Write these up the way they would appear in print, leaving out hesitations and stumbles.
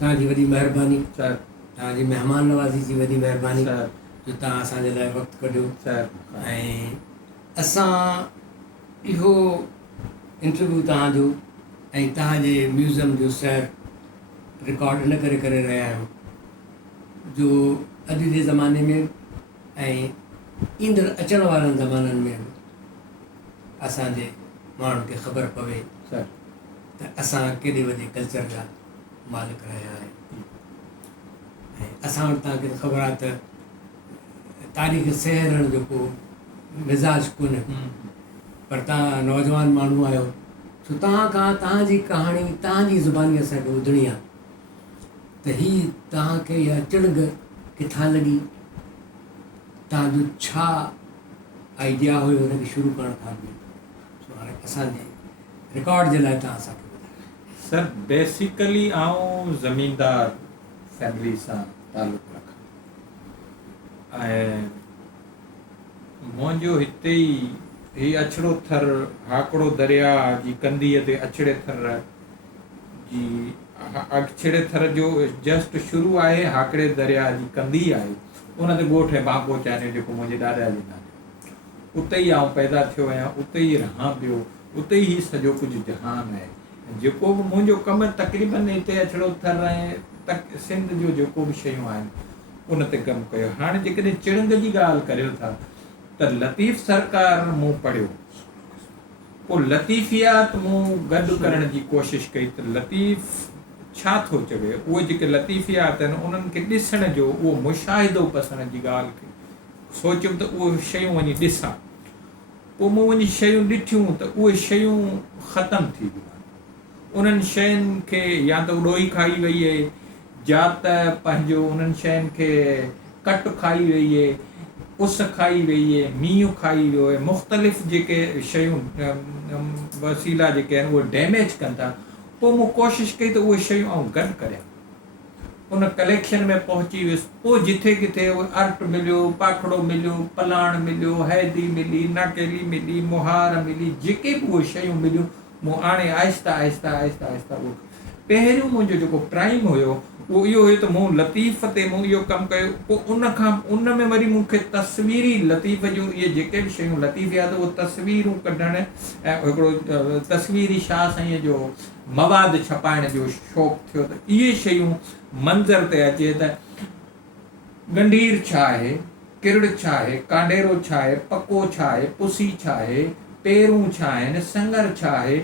तव्हांजी वॾी महिरबानी सर तव्हांजी महिमान नवाज़ी जी वॾी महिरबानी सर जो तव्हां असांजे लाइ वक़्तु कढियो सर ऐं असां इहो इंटरव्यू तव्हांजो ऐं तव्हांजे म्यूज़ियम जो सैर रिकॉर्ड इन करे करे रहिया आहियूं जो अॼु जे ज़माने में ऐं ईंदड़ अचण वारनि ज़माननि में बि असांजे माण्हुनि खे ख़बर पवे सर त असां केॾे वॾे कल्चर जा मालिक रहिया आहियूं ऐं असां वटि तव्हांखे ख़बर आहे त तारीख़ सहरण जो को मिज़ाज कोन्हे पर तव्हां नौजवान माण्हू आहियो छो तव्हां खां तव्हांजी कहाणी तव्हांजी ज़ुबानी असांखे ॿुधणी आहे त हीअ तव्हांखे इहा चिड़ग किथां लॻी तव्हांजो छा आइडिया हुयो हुनखे शुरू करण खां अॻु सो हाणे असांजे रिकॉर्ड जे लाइ तव्हां असांखे ॿुधायो सर बेसिकली आउं ज़मीनदार फैमिली सां तालुक़ु रखां ऐं मुंहिंजो हिते ई हीउ अछड़ो थर हाकड़ो दरिया जी कंदीअ ते अछड़े थर जी अछड़े थर जो जस्ट शुरू आहे हाकड़े दरिया जी कंदी आहे उन ते ॻोठ ऐं बांको चाने जेको मुंहिंजे ॾाॾा जे नाले उते ई आउं पैदा थियो आहियां उते ई रहां पियो उते ई सॼो कुझु जहान आहे जेको बि मुंहिंजो कमु तक़रीबन हिते अछड़ो थर ऐं सिंध जो जेको बि शयूं आहिनि उन ते कमु कयो हाणे जेकॾहिं चिड़ंग जी ॻाल्हि करियो था त लतीफ़ सरकार मूं पढ़ियो पोइ लतीफ़ियात मूं गॾु करण जी कोशिशि कई त लतीफ़ छा थो चवे उहे जेके लतीफ़ियात आहिनि उन्हनि खे ॾिसण जो उहो मुशाहिदो पसंदि जी ॻाल्हि खे सोचियुमि त उहे शयूं वञी ॾिसां पोइ मूं वञी शयूं ॾिठियूं त उहे शयूं ख़तमु थी वियूं उन्हनि शयुनि खे या त उॾोही खाई वई आहे या त पंहिंजो उन्हनि शयुनि खे कट खाई वई आहे उस खाई वई आहे मींहुं खाई वियो आहे मुख़्तलिफ़ जेके शयूं वसीला जेके आहिनि उहे डैमेज कनि था पोइ मूं कोशिशि कई त उहे शयूं आउं गॾु करियां उन कलेक्शन में पहुची वियुसि पोइ जिथे किथे उहे अर्ट मिलियो पाखड़ो मिलियो पलाण मिलियो हैदी मिली नाकेली मिली मुहार मिली जेके बि उहे शयूं मिलियूं मूं आणे आहिस्ता आहिस्ता आहिस्ता आहिस्ता उहो पहिरियों मुंहिंजो जेको प्राइम हुयो उहो इहो हुयो त मूं लतीफ़ ते मूं इहो कमु कयो पोइ उन में वरी मूंखे तस्वीरी लतीफ़ जूं इहे जेके बि शयूं लतीफ़ियात उहे तस्वीरूं कढणु ऐं हिकिड़ो तस्वीरी शाह साईं जो मवाद छपाइण जो शौक़ु थियो त इहे शयूं मंज़र ते अचे त गंडीर छा आहे किरड़ छा आहे कांडेरो छा आहे पको छा आहे पुसी छा आहे पेरूं छा आहिनि संगर छा आहे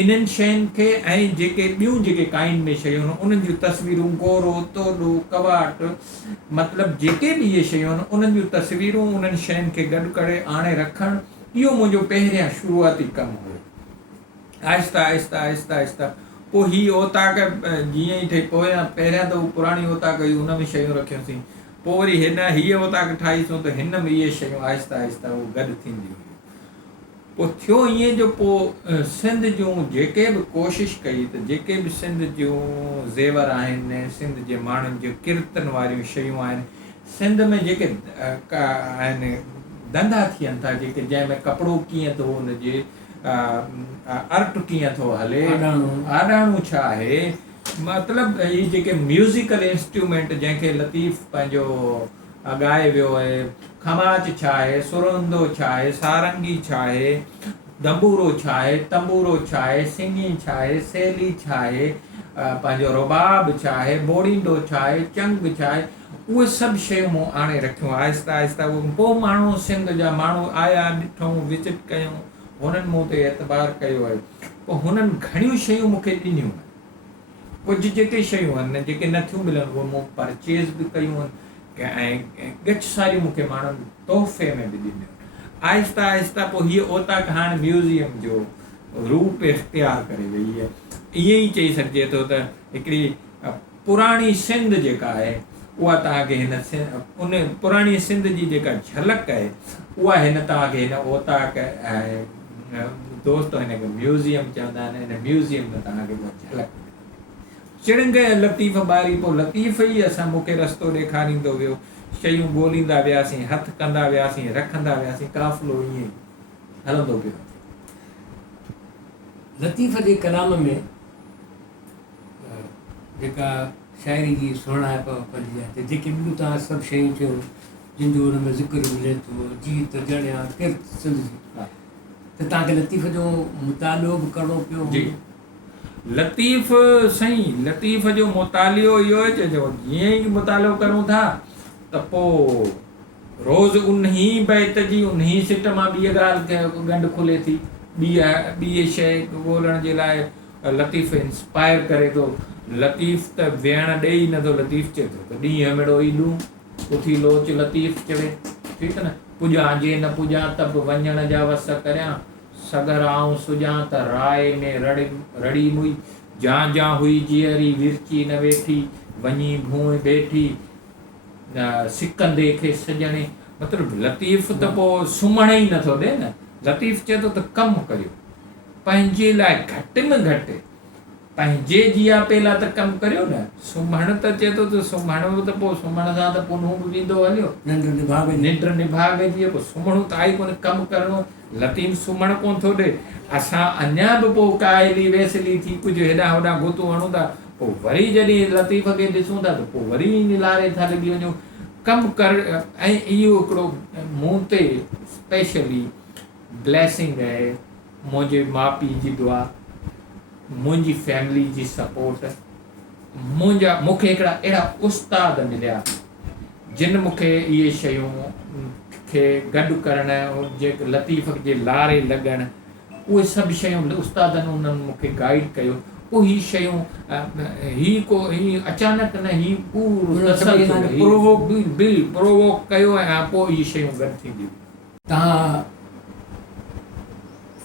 इन्हनि शयुनि खे ऐं जेके ॿियूं जेके काइन में शयूं आहिनि उन्हनि जूं तस्वीरूं गोरो तोॾो कवाट मतिलबु जेके बि इहे शयूं आहिनि उन्हनि जूं तस्वीरूं उन्हनि शयुनि खे गॾु करे आणे रखणु इहो मुंहिंजो पहिरियां शुरूआती कमु हुयो आहिस्ता आहिस्ता आहिस्ता आहिस्ता पोइ हीअ ओताक जीअं ई ठही पोयां पहिरियां त उहा पुराणी ओताक हुई उन में शयूं रखियोसीं पोइ वरी हीअ ओताक ठाहीसीं त हिन में इहे शयूं आहिस्ता आहिस्ता उहो गॾु थींदियूं हुयूं पोइ थियो ईअं जो पोइ सिंध जूं जेके बि कोशिशि कई त जेके बि सिंध जूं ज़ेवर आहिनि सिंध जे माण्हुनि जूं किर्तन वारियूं शयूं आहिनि सिंध में जेके आहिनि धंधा थियनि था जेके जंहिंमें कपिड़ो कीअं थो हुनजे अर्ट कीअं थो हले आॾाणो छा आहे मतिलबु इहे जेके म्यूज़िकल इंस्ट्रूमेंट जंहिंखे लतीफ़ पंहिंजो ॻाए वियो आहे खमाच छा आहे सुरंदो छा आहे सारंगी छा आहे दंबूरो छा आहे तंबूरो छा आहे सिंगी छा आहे सैली छा आहे पंहिंजो रुबाब छा आहे बोड़ींदो छा आहे चंग छा आहे उहे सभु शयूं मूं आणे रखियूं आहिस्ता आहिस्ता पोइ माण्हू सिंध जा माण्हू आया ॾिठूं विज़िट कयूं हुननि मूं ते एतबार कयो आहे पोइ हुननि घणियूं शयूं मूंखे ॾिनियूं कुझु जेके शयूं आहिनि जेके नथियूं मिलनि उहे मूं परचेज़ बि कयूं आहिनि ऐं गच सारियूं मूंखे माण्हुनि तोहफ़े में बि ॾिनियूं आहिस्ता आहिस्ता पोइ हीअ ओताक हाणे म्यूज़ियम जो रूप इख़्तियार करे वई आहे ईअं ई चई सघिजे थो त हिकिड़ी पुराणी सिंध जेका आहे उहा तव्हांखे हिन उन पुराणी सिंध जी जेका झलक आहे उहा हिन तव्हांखे हिन ओताक ऐं दोस्त हिनखे म्यूज़ियम चवंदा आहिनि हिन म्यूज़ियम में तव्हांखे उहा झलक चिड़ंग लतीफ़ ॿारी पोइ लतीफ़ ई असां मूंखे रस्तो ॾेखारींदो वियो शयूं ॻोल्हींदा वियासीं हथु कंदा वियासीं रखंदा वियासीं काफ़िलो ईअं हलंदो पियो लतीफ़ जे कलाम में जेका शाइरी जी सुहिणाइप पढ़ी आहे त जेके ॿियूं तव्हां सभु शयूं चयूं जिन जो हुन में ज़िक्र मिले थो जीत जणिया किर्त सिंध जी हा। त तव्हांखे लतीफ़ जो मुतालो बि करिणो पियो जी लतीफ़ साईं लतीफ़ जो मुतालियो इहो आहे चइजो जीअं ई मुतालो करूं था त पोइ रोज़ उन ई बैत जी उन ई सिट मां ॿी ॻाल्हि गंढ खुले थी ॿी शइ ॻोल्हण जे लाइ लतीफ़ इंस्पायर करे थो। लतीफ़ त वेहण ॾेई नथो लतीफ़ चए थो त ॾींहं मेड़ो ईंदूं उथी लोच लतीफ़ चवे ठीकु आहे न पुॼां जे न पुॼां त बि वञण जा वस करियां सगर आऊं सुॼां त राय में रड़ी मुई जा हुई जीअरी विरची न वेठी वञी भूए बेठी सिकंदे खे सॼणे मतिलबु लतीफ़ त पोइ सुम्हण ई नथो ॾे न। लतीफ़ चए थो त कमु करियो पंहिंजे लाइ घटि में घटि पंहिंजे जीआपे लाइ त कमु करियो न। सुम्हण त चए थो त सुम्हण त पोइ सुम्हण सां त पुनूं बि वेंदो हलियो निंड निभागजी पोइ सुम्हणो त आई कोन्हे कमु करिणो। लतीफ़ सुम्हण कोन थो ॾे असां अञा बि पोइ काइली वेसली थी कुझु हेॾां होॾां गुतूं हणूं था पोइ वरी जॾहिं लतीफ़ खे ॾिसूं था त पोइ वरी निलारे था लॻी वञूं कमु कर। ऐं इहो हिकिड़ो मूं ते स्पेशली ब्लेसिंग आहे मुंहिंजे माउ पीउ जी दुआ मुंहिंजी फैमिली जी सपोर्ट मूंखे हिकिड़ा अहिड़ा उस्ताद मिलिया जिन मूंखे इहे शयूं खे गॾु करणु जेके लतीफ़ जे लारे लॻण उहे सभु शयूं उस्तादनि उन्हनि मूंखे गाइड कयो। पोइ हीअ शयूं ही अचानक न ही पूरो प्रोवोक कयो ऐं पोइ इहे शयूं गॾु थींदियूं। तव्हां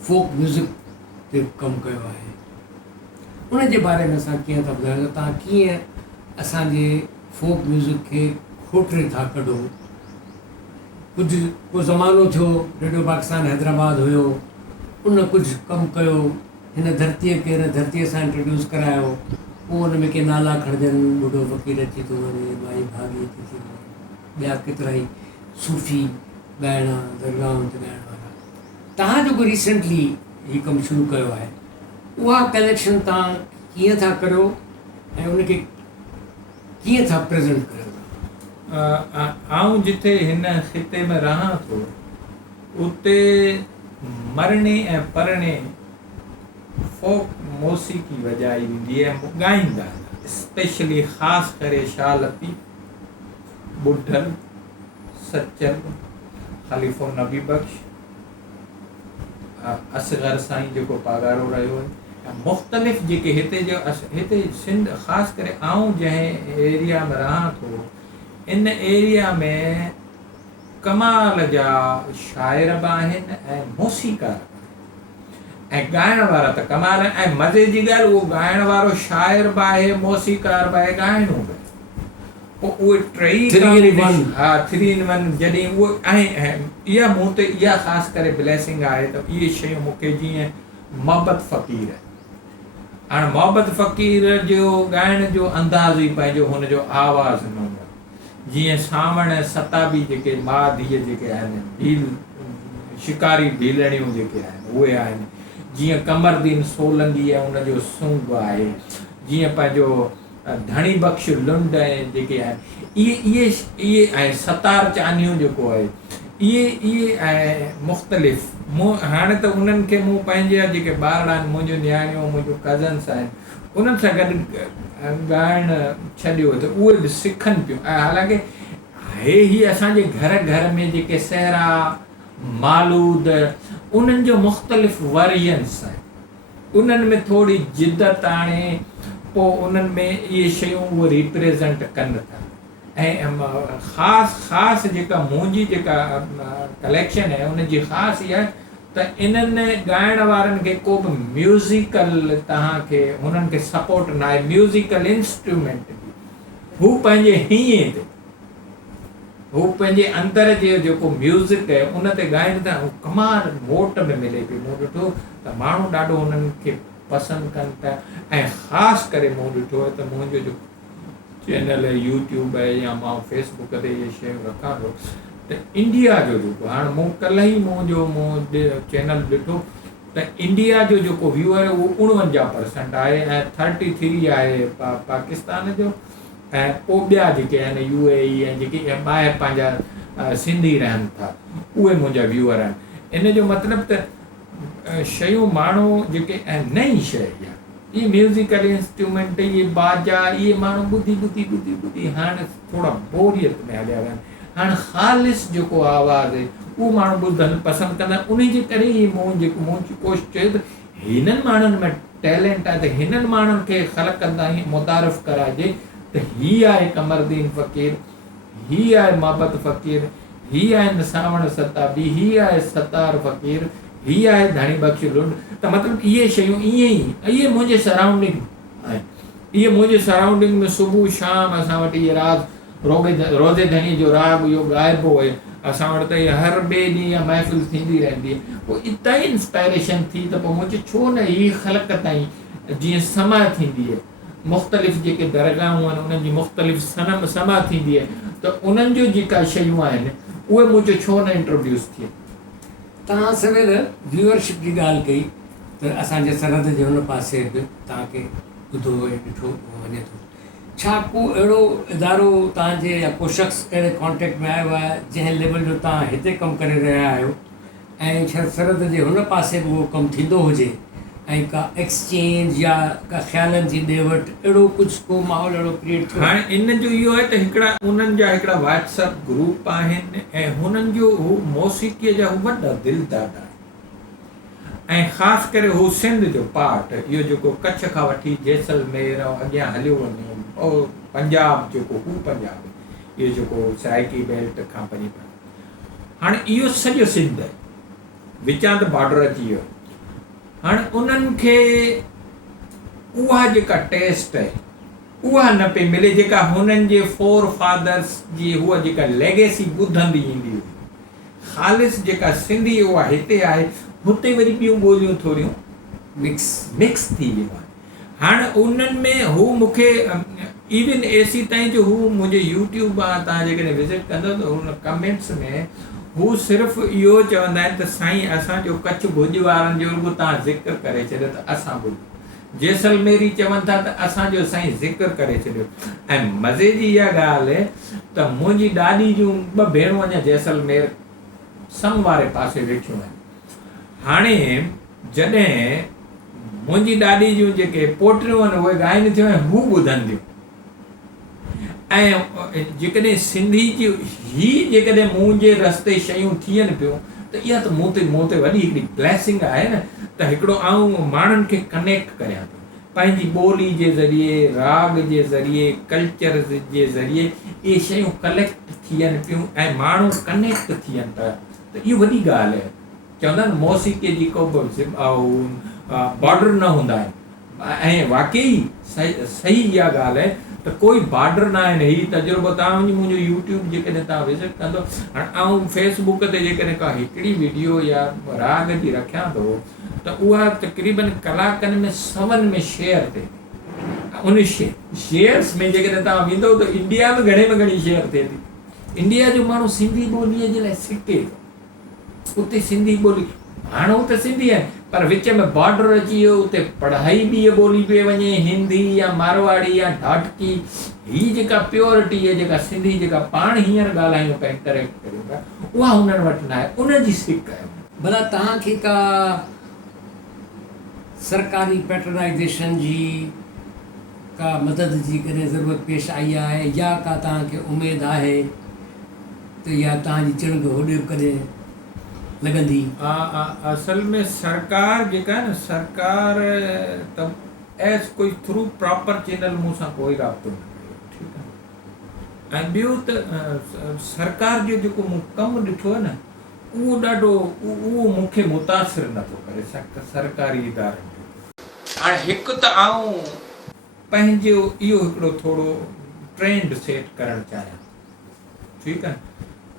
फोक म्यूज़िक ते कमु कयो आहे उन जे बारे में असां कीअं था ॿुधायूं त तव्हां कीअं असांजे फोक म्यूज़िक खे खोटरे था कढो। कुझु को ज़मानो थियो रेडियो पाकिस्तान हैदराबाद हुयो उन कुझु कमु कयो हिन धरतीअ खे हिन धरतीअ सां इंट्रोड्यूस करायो पोइ हुन में के नाला खणजनि ॿुढो फ़क़ीर अची थो वञे माई भाभी अची थी वञे ॿिया केतिरा ई सूफ़ी ॻाइणा दरगाहुनि ते ॻाइण वारा। तव्हां जेको रिसेंटली हीउ कमु शुरू कयो आहे उहा कलेक्शन तव्हां कीअं था करियो ऐं उनखे कीअं था प्रेज़ेंट करियो। आऊं जिथे हिन ख़िते में रहां थो उते मरणे ऐं परणे फोक मौसीक़ी वॼाई वेंदी आहे ॻाईंदा स्पेशली ख़ासि करे शाह लतीफ़ ॿुढल सचल ख़लीफ़ो नबी बख़्श असगर साईं जेको पागारो रहियो आहे ऐं मुख़्तलिफ़ जेके हिते सिंध ख़ासि करे आऊं जंहिं एरिया में रहां थो इन एरिया में कमाल जा शाइर बि आहिनि ऐं मौसीक़ार ऐं ॻाइण वारा त कमाल आहिनि ऐं मज़े जी ॻाल्हि उहो ॻाइण वारो शाइर बि आहे मौसीक़ार बि आहे ॻाइणो बि पोइ उहे टई 3 in 1 जॾहिं उहो ऐं इहा मूं ते इहा ख़ासि करे ब्लेसिंग आहे त इहे शयूं मूंखे जीअं मोहबत फ़क़ीर हाणे मोहबत फ़क़ीर जो ॻाइण जो अंदाज़ ई पंहिंजो हुनजो आवाज़ न हूंदो जीअं सावण सताबी जेके माउ धीअ जेके आहिनि भील शिकारी भीलणियूं जेके आहिनि उहे आहिनि जीअं कमरदीन सोलंगी आहे उनजो सूंग आहे जीअं पंहिंजो धणी बख़्श लुंड ऐं जेके आहिनि इहे ऐं सतार चानियूं जेको आहे इहे ऐं मुख़्तलिफ़ हाणे त उन्हनि खे मूं पंहिंजा जेके ॿार आहिनि मुंहिंजूं नियाणियूं मुंहिंजूं कज़न्स आहिनि उन्हनि सां गॾु ॻाइणु छॾियो त उहे बि सिखनि पियूं ऐं हालांकि हे ही असांजे घर में जेके सहरा मालूद उन्हनि जो मुख़्तलिफ़ वर्जन्स आहिनि उन्हनि में थोरी जिदत आणे पोइ उन्हनि में इहे शयूं उहे रिप्रेज़ेंट कनि था ऐं ख़ासि जेका मुंहिंजी जेका कलेक्शन आहे उनजी ख़ासि इहा त इन्हनि ॻाइण वारनि खे को बि म्यूज़िकल तव्हांखे हुननि खे सपोर्ट न आहे म्यूज़िकल इंस्ट्रूमेंट हू पंहिंजे हीअं ते हू पंहिंजे अंदर जो जेको म्यूज़िक आहे उन ते ॻाइनि था ऐं कमाल वोट में मिले पई मूं ॾिठो त माण्हू ॾाढो हुननि खे पसंदि कनि था ऐं ख़ासि करे मूं ॾिठो आहे त मुंहिंजो जो चैनल आहे यूट्यूब आहे या मां फेसबुक ते इहे शयूं रखां थो त इंडिया जो जेको हाणे मूं कल्ह ई मूं चैनल ॾिठो त इंडिया जो जेको व्यूअर आहे उहो 49% आहे ऐं 33 आहे पाकिस्तान जो, ऐं पोइ ॿिया जेके आहिनि UAE ऐं जेके ॿाहिरि पंहिंजा सिंधी रहनि था उहे मुंहिंजा व्यूअर आहिनि। इन जो मतिलबु त शयूं माण्हू जेके ऐं नई शइ इहा इहे म्यूज़िकल इंस्ट्रूमेंट इहे बाजा इहे माण्हू ॿुधी हाणे थोरा बोरियत में हलिया विया आहिनि। हाणे ख़ालिस जेको आवाज़ु आहे उहो माण्हू ॿुधनि पसंदि कंदा आहिनि। उन जे करे ई मूं कोशिशि चयो त हिननि माण्हुनि में टैलेंट आहे त हिननि माण्हुनि खे ख़लक़ कंदा मुतारिफ़ कराइजे त हीअ आहे कमरदीन फ़क़ीर, हीअ आहे मोहब्बत फ़क़ीर, हीअ आहे निसावण सताबी, हीअ आहे सतार फ़क़ीर, हीअ आहे धणी बख़्श लुंड। त मतिलबु इहे शयूं ईअं ई इहे मुंहिंजे सराउंडिंग आहिनि। इहे मुंहिंजे सराउंडिंग में सुबुह शाम असां वटि इहे राग रोज़े धणी जो राग इहो ॻाइबो आहे। असां वटि त इहे हर ॿिए ॾींहुं महफ़िल थींदी रहंदी आहे। पोइ इतां ई इंस्पायरेशन थी त पोइ मुंहिंजे छो न हीअ ख़लक़ ताईं जीअं समा थींदी आहे, मुख़्तलिफ़ जेके दरगाहूं आहिनि उन्हनि जी मुख़्तलिफ़ समा थींदी आहे, त उन्हनि जो जेका शयूं आहिनि उहे मुंहिंजो छो न इंट्रोड्यूस थिए। तव्हां सवेल व्यूअरशिप जी ॻाल्हि कई त असांजे सरहद जे हुन पासे बि तव्हांखे ॿुधो ऐं ॾिठो वञे थो। छा को अहिड़ो इदारो तव्हांजे या को शख़्स अहिड़े कॉन्टेक्ट में आयो आहे जंहिं लेवल जो तव्हां हिते कमु करे रहिया आहियो ऐं छा सरहद जे हुन पासे बि उहो कमु थींदो हुजे ऐं का एक्सचेंज या का ख़्यालनि जी ॾे वठि अहिड़ो कुझु को माहौल अहिड़ो क्रिएट थियो? हाणे इन जो इहो आहे त हिकिड़ा उन्हनि जा हिकिड़ा WhatsApp ग्रुप आहिनि ऐं हुननि जो हू मौसीक़ीअ जा हू वॾा दिलदार आहिनि ऐं ख़ासि करे हू सिंध जो पार्ट इहो जेको कच्छ खां वठी जैसलमेर ऐं अॻियां हलियो वञे और पंजाब जेको हू पंजाब इहो जेको सराइकी बेल्ट खां परे हाणे इहो सॼो सिंध आहे, विचां त बॉर्डर अची वियो। हाणे उन्हनि खे उहा जेका टेस्ट आहे उहा न पई मिले जेका हुननि जे फोर फादर्स जी उहा जेका लेगेसी ॿुधंदी ईंदी हुई। ख़ालिस जेका सिंधी उहा हिते आहे, हुते वरी ॿियूं ॿोलियूं थोरियूं मिक्स थी वियूं आहिनि। हाणे उन्हनि में हू मूंखे इवन एसी ताईं जो हू मुंहिंजे यूट्यूब आहे तव्हां जेकॾहिं विज़िट कंदो त हुन कमेंट्स में हू सिर्फ़ु इहो चवंदा आहिनि त साईं असांजो कच्छ भुज वारनि जो बि तव्हां ज़िक्र करे छॾियो त असां ॿुधो, जैसलमेरी चवनि था त असांजो साईं ज़िक्र करे छॾियो। ऐं मज़े जी इहा ॻाल्हि आहे त मुंहिंजी ॾाॾी जूं 2 भेणूं अञा जैसलमेर सम वारे पासे वेठियूं आहिनि। हाणे जॾहिं मुंहिंजी ॾाॾी जूं जेके पोटियूं आहिनि उहे ॻाइनि थियूं ऐं हू ॿुधंदियूं ऐं जेकॾहिं सिंधी जी जेकॾहिं मुंहिंजे रस्ते शयूं थियनि पियूं त इहा त मूं ते वॾी हिकिड़ी ब्लेसिंग आहे न त हिकिड़ो आऊं माण्हुनि खे कनेक्ट करियां थो पंहिंजी ॿोली जे ज़रिए, राग जे ज़रिए, कल्चर जे ज़रिए इहे शयूं कलेक्ट थियनि पियूं ऐं माण्हू कनेक्ट थियनि था त इहो वॾी ॻाल्हि आहे। चवंदा आहिनि मौसीक़ीअ जी को बि बॉर्डर न हूंदा आहिनि ऐं वाक़ई सही इहा ॻाल्हि आहे त कोई बॉर्डर न आहिनि। हीअ तजुर्बो तव्हां मुंहिंजो यूट्यूब जेकॾहिं तव्हां विज़िट कंदो हाणे ऐं फेसबुक ते जेकॾहिं का हिकिड़ी वीडियो या राग जी रखियां थो त उहा तक़रीबन कलाकनि में 100 में शेयर थिए। उन शेयर्स में जेकॾहिं तव्हां वेंदो त इंडिया में घणे में घणी शेयर थिए थी। इंडिया जो माण्हू सिंधी ॿोलीअ जे लाइ सिके थो, उते सिंधी ॿोली हाणे त सिंधी आहिनि पर विच में बॉर्डर अची वियो, उते पढ़ाई बि इहा ॿोली पई वञे, हिंदी या मारवाड़ी या ढाटकी। हीअ जेका प्योरिटी आहे जेका सिंधी जेका पाण हींअर ॻाल्हायूं पिया इंटरेक्ट करियूं पिया उहा हुननि वटि न आहे, उनजी सिक आहे। भला तव्हांखे का सरकारी पैट्रोनाइज़ेशन जी का मदद जी कॾहिं ज़रूरत पेश आई आहे या का तव्हांखे उमेदु आहे त या तव्हांजी चिणग होॾे कॾहिं लॻंदी? असल में सरकार जेका आहे न सरकार त एज़ कोई थ्रू प्रॉपर चैनल मूं सां कोई राब्तो न कयो, ठीकु आहे। ऐं ॿियो त सरकार जो जेको मूं कमु ॾिठो आहे न उहो ॾाढो उहो मूंखे मुतासिर नथो करे सरकारी इदारनि जो। हाणे हिकु त आऊं पंहिंजो इहो हिकिड़ो थोरो ट्रेंड सेट करणु चाहियां, ठीकु आहे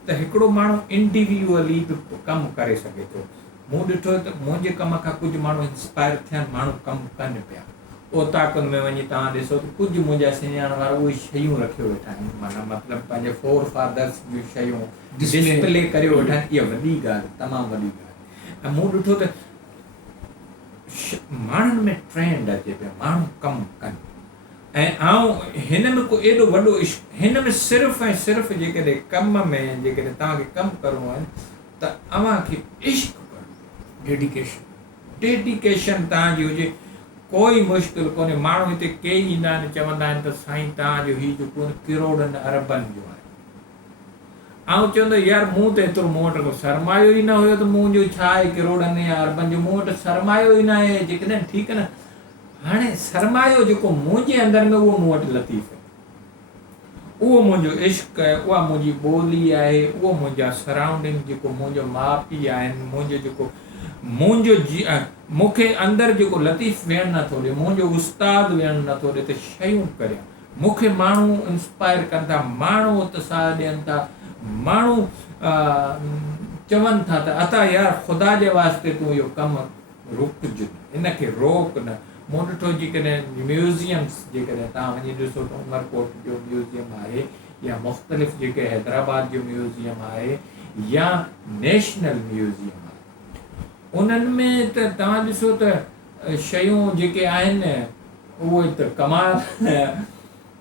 त हिकिड़ो माण्हू इंडिविजुअली बि कमु करे सघे थो। मूं ॾिठो त मुंहिंजे कम खां कुझु माण्हू इंस्पायर थिया आहिनि, माण्हू कमु कनि पिया। ओताकुनि में वञी तव्हां ॾिसो त कुझु मुंहिंजा सुञाण वारा उहे शयूं रखियो वेठा आहिनि, माना मतिलबु पंहिंजे फोर फादर्स जूं शयूं डिस्प्ले करे वेठा आहिनि। इहा वॾी ॻाल्हि, तमामु वॾी ॻाल्हि। ऐं मूं ॾिठो त माण्हुनि में ट्रेंड अचे पियो, माण्हू कमु कनि। ऐं आउं हिन में को एॾो वॾो इश्क, हिन में सिर्फ़ु ऐं सिर्फ़ु जेकॾहिं कम में जेकॾहिं तव्हांखे कमु करिणो आहे त अव्हांखे इश्क करिणो, डेडिकेशन तव्हांजी हुजे, कोई मुश्किल कोन्हे। माण्हू हिते के ईंदा आहिनि चवंदा आहिनि त साईं तव्हांजो हीउ जेको किरोड़नि अरबनि जो आहे। आउं चवंदो यार मूं त एतिरो, मूं वटि को सरमायो ई न हुयो त मुंहिंजो छा आहे किरोड़नि या अरबनि जो, मूं वटि सरमायो ई न आहे। जेकॾहिं ठीकु आहे न, हाणे सरमायो जेको मुंहिंजे अंदरि में उहो मूं वटि लतीफ़ आहे, उहो मुंहिंजो इश्क आहे, उहा मुंहिंजी ॿोली आहे, उहो मुंहिंजा सराउंडिंग, जेको मुंहिंजो माउ पीउ आहिनि, मुंहिंजो जेको मूंखे अंदरि जेको लतीफ़ वियणु नथो ॾिए, मुंहिंजो उस्ताद वियणु नथो ॾिए त शयूं करियां। मूंखे माण्हू इंस्पायर कनि था, माण्हू उत्साह ॾियनि था, माण्हू चवनि था त अता यार ख़ुदा जे वास्ते तूं इहो कमु रुकज, इनखे रोक न। मूं ॾिठो जेकॾहिं म्यूज़ियम्स, जेकॾहिं तव्हां वञी ॾिसो त उमरकोट जो म्यूज़ियम आहे, या मुख़्तलिफ़ जेके हैदराबाद जो म्यूज़ियम आहे, या नेशनल म्यूज़ियम आहे, उन्हनि में त तव्हां ॾिसो त शयूं जेके आहिनि उहे त कमाल।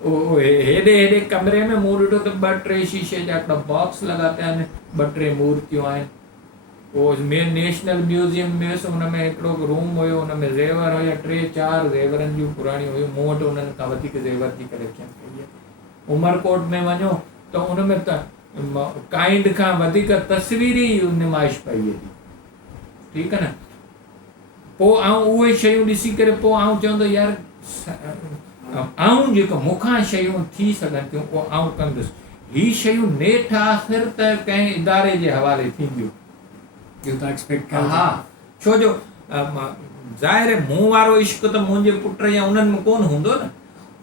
हेॾे कमरे में मूं ॾिठो त 2-3 शीशे जा हिकिड़ा बॉक्स लॻा पिया आहिनि, 2-3 मूर्तियूं आहिनि। पोइ नेशनल म्यूज़ियम में वियुसि, हुन में हिकिड़ो रूम हुयो, हुन में ज़ेवर हुया, 3-4 ज़ेवरनि जूं पुराणियूं हुयूं। मूं वटि उन्हनि खां वधीक ज़ेवर जी कलेक्शन कई आहे। उमरकोट में वञो त उन में त काइंड खां वधीक तस्वीरी नुमाइश पई हुई, ठीकु आहे न। पोइ आउं उहे शयूं ॾिसी करे पोइ आउं चवंदो यार आउं जेको मूंखां शयूं थी सघनि थियूं उहो आउं कंदुसि। ही शयूं नेठि आख़िर त कंहिं इदारे जे हवाले थींदियूं, हा, छो जो ज़ाहिर आहे मूं वारो इश्क त मुंहिंजे पुट या उन्हनि में कोन हूंदो न।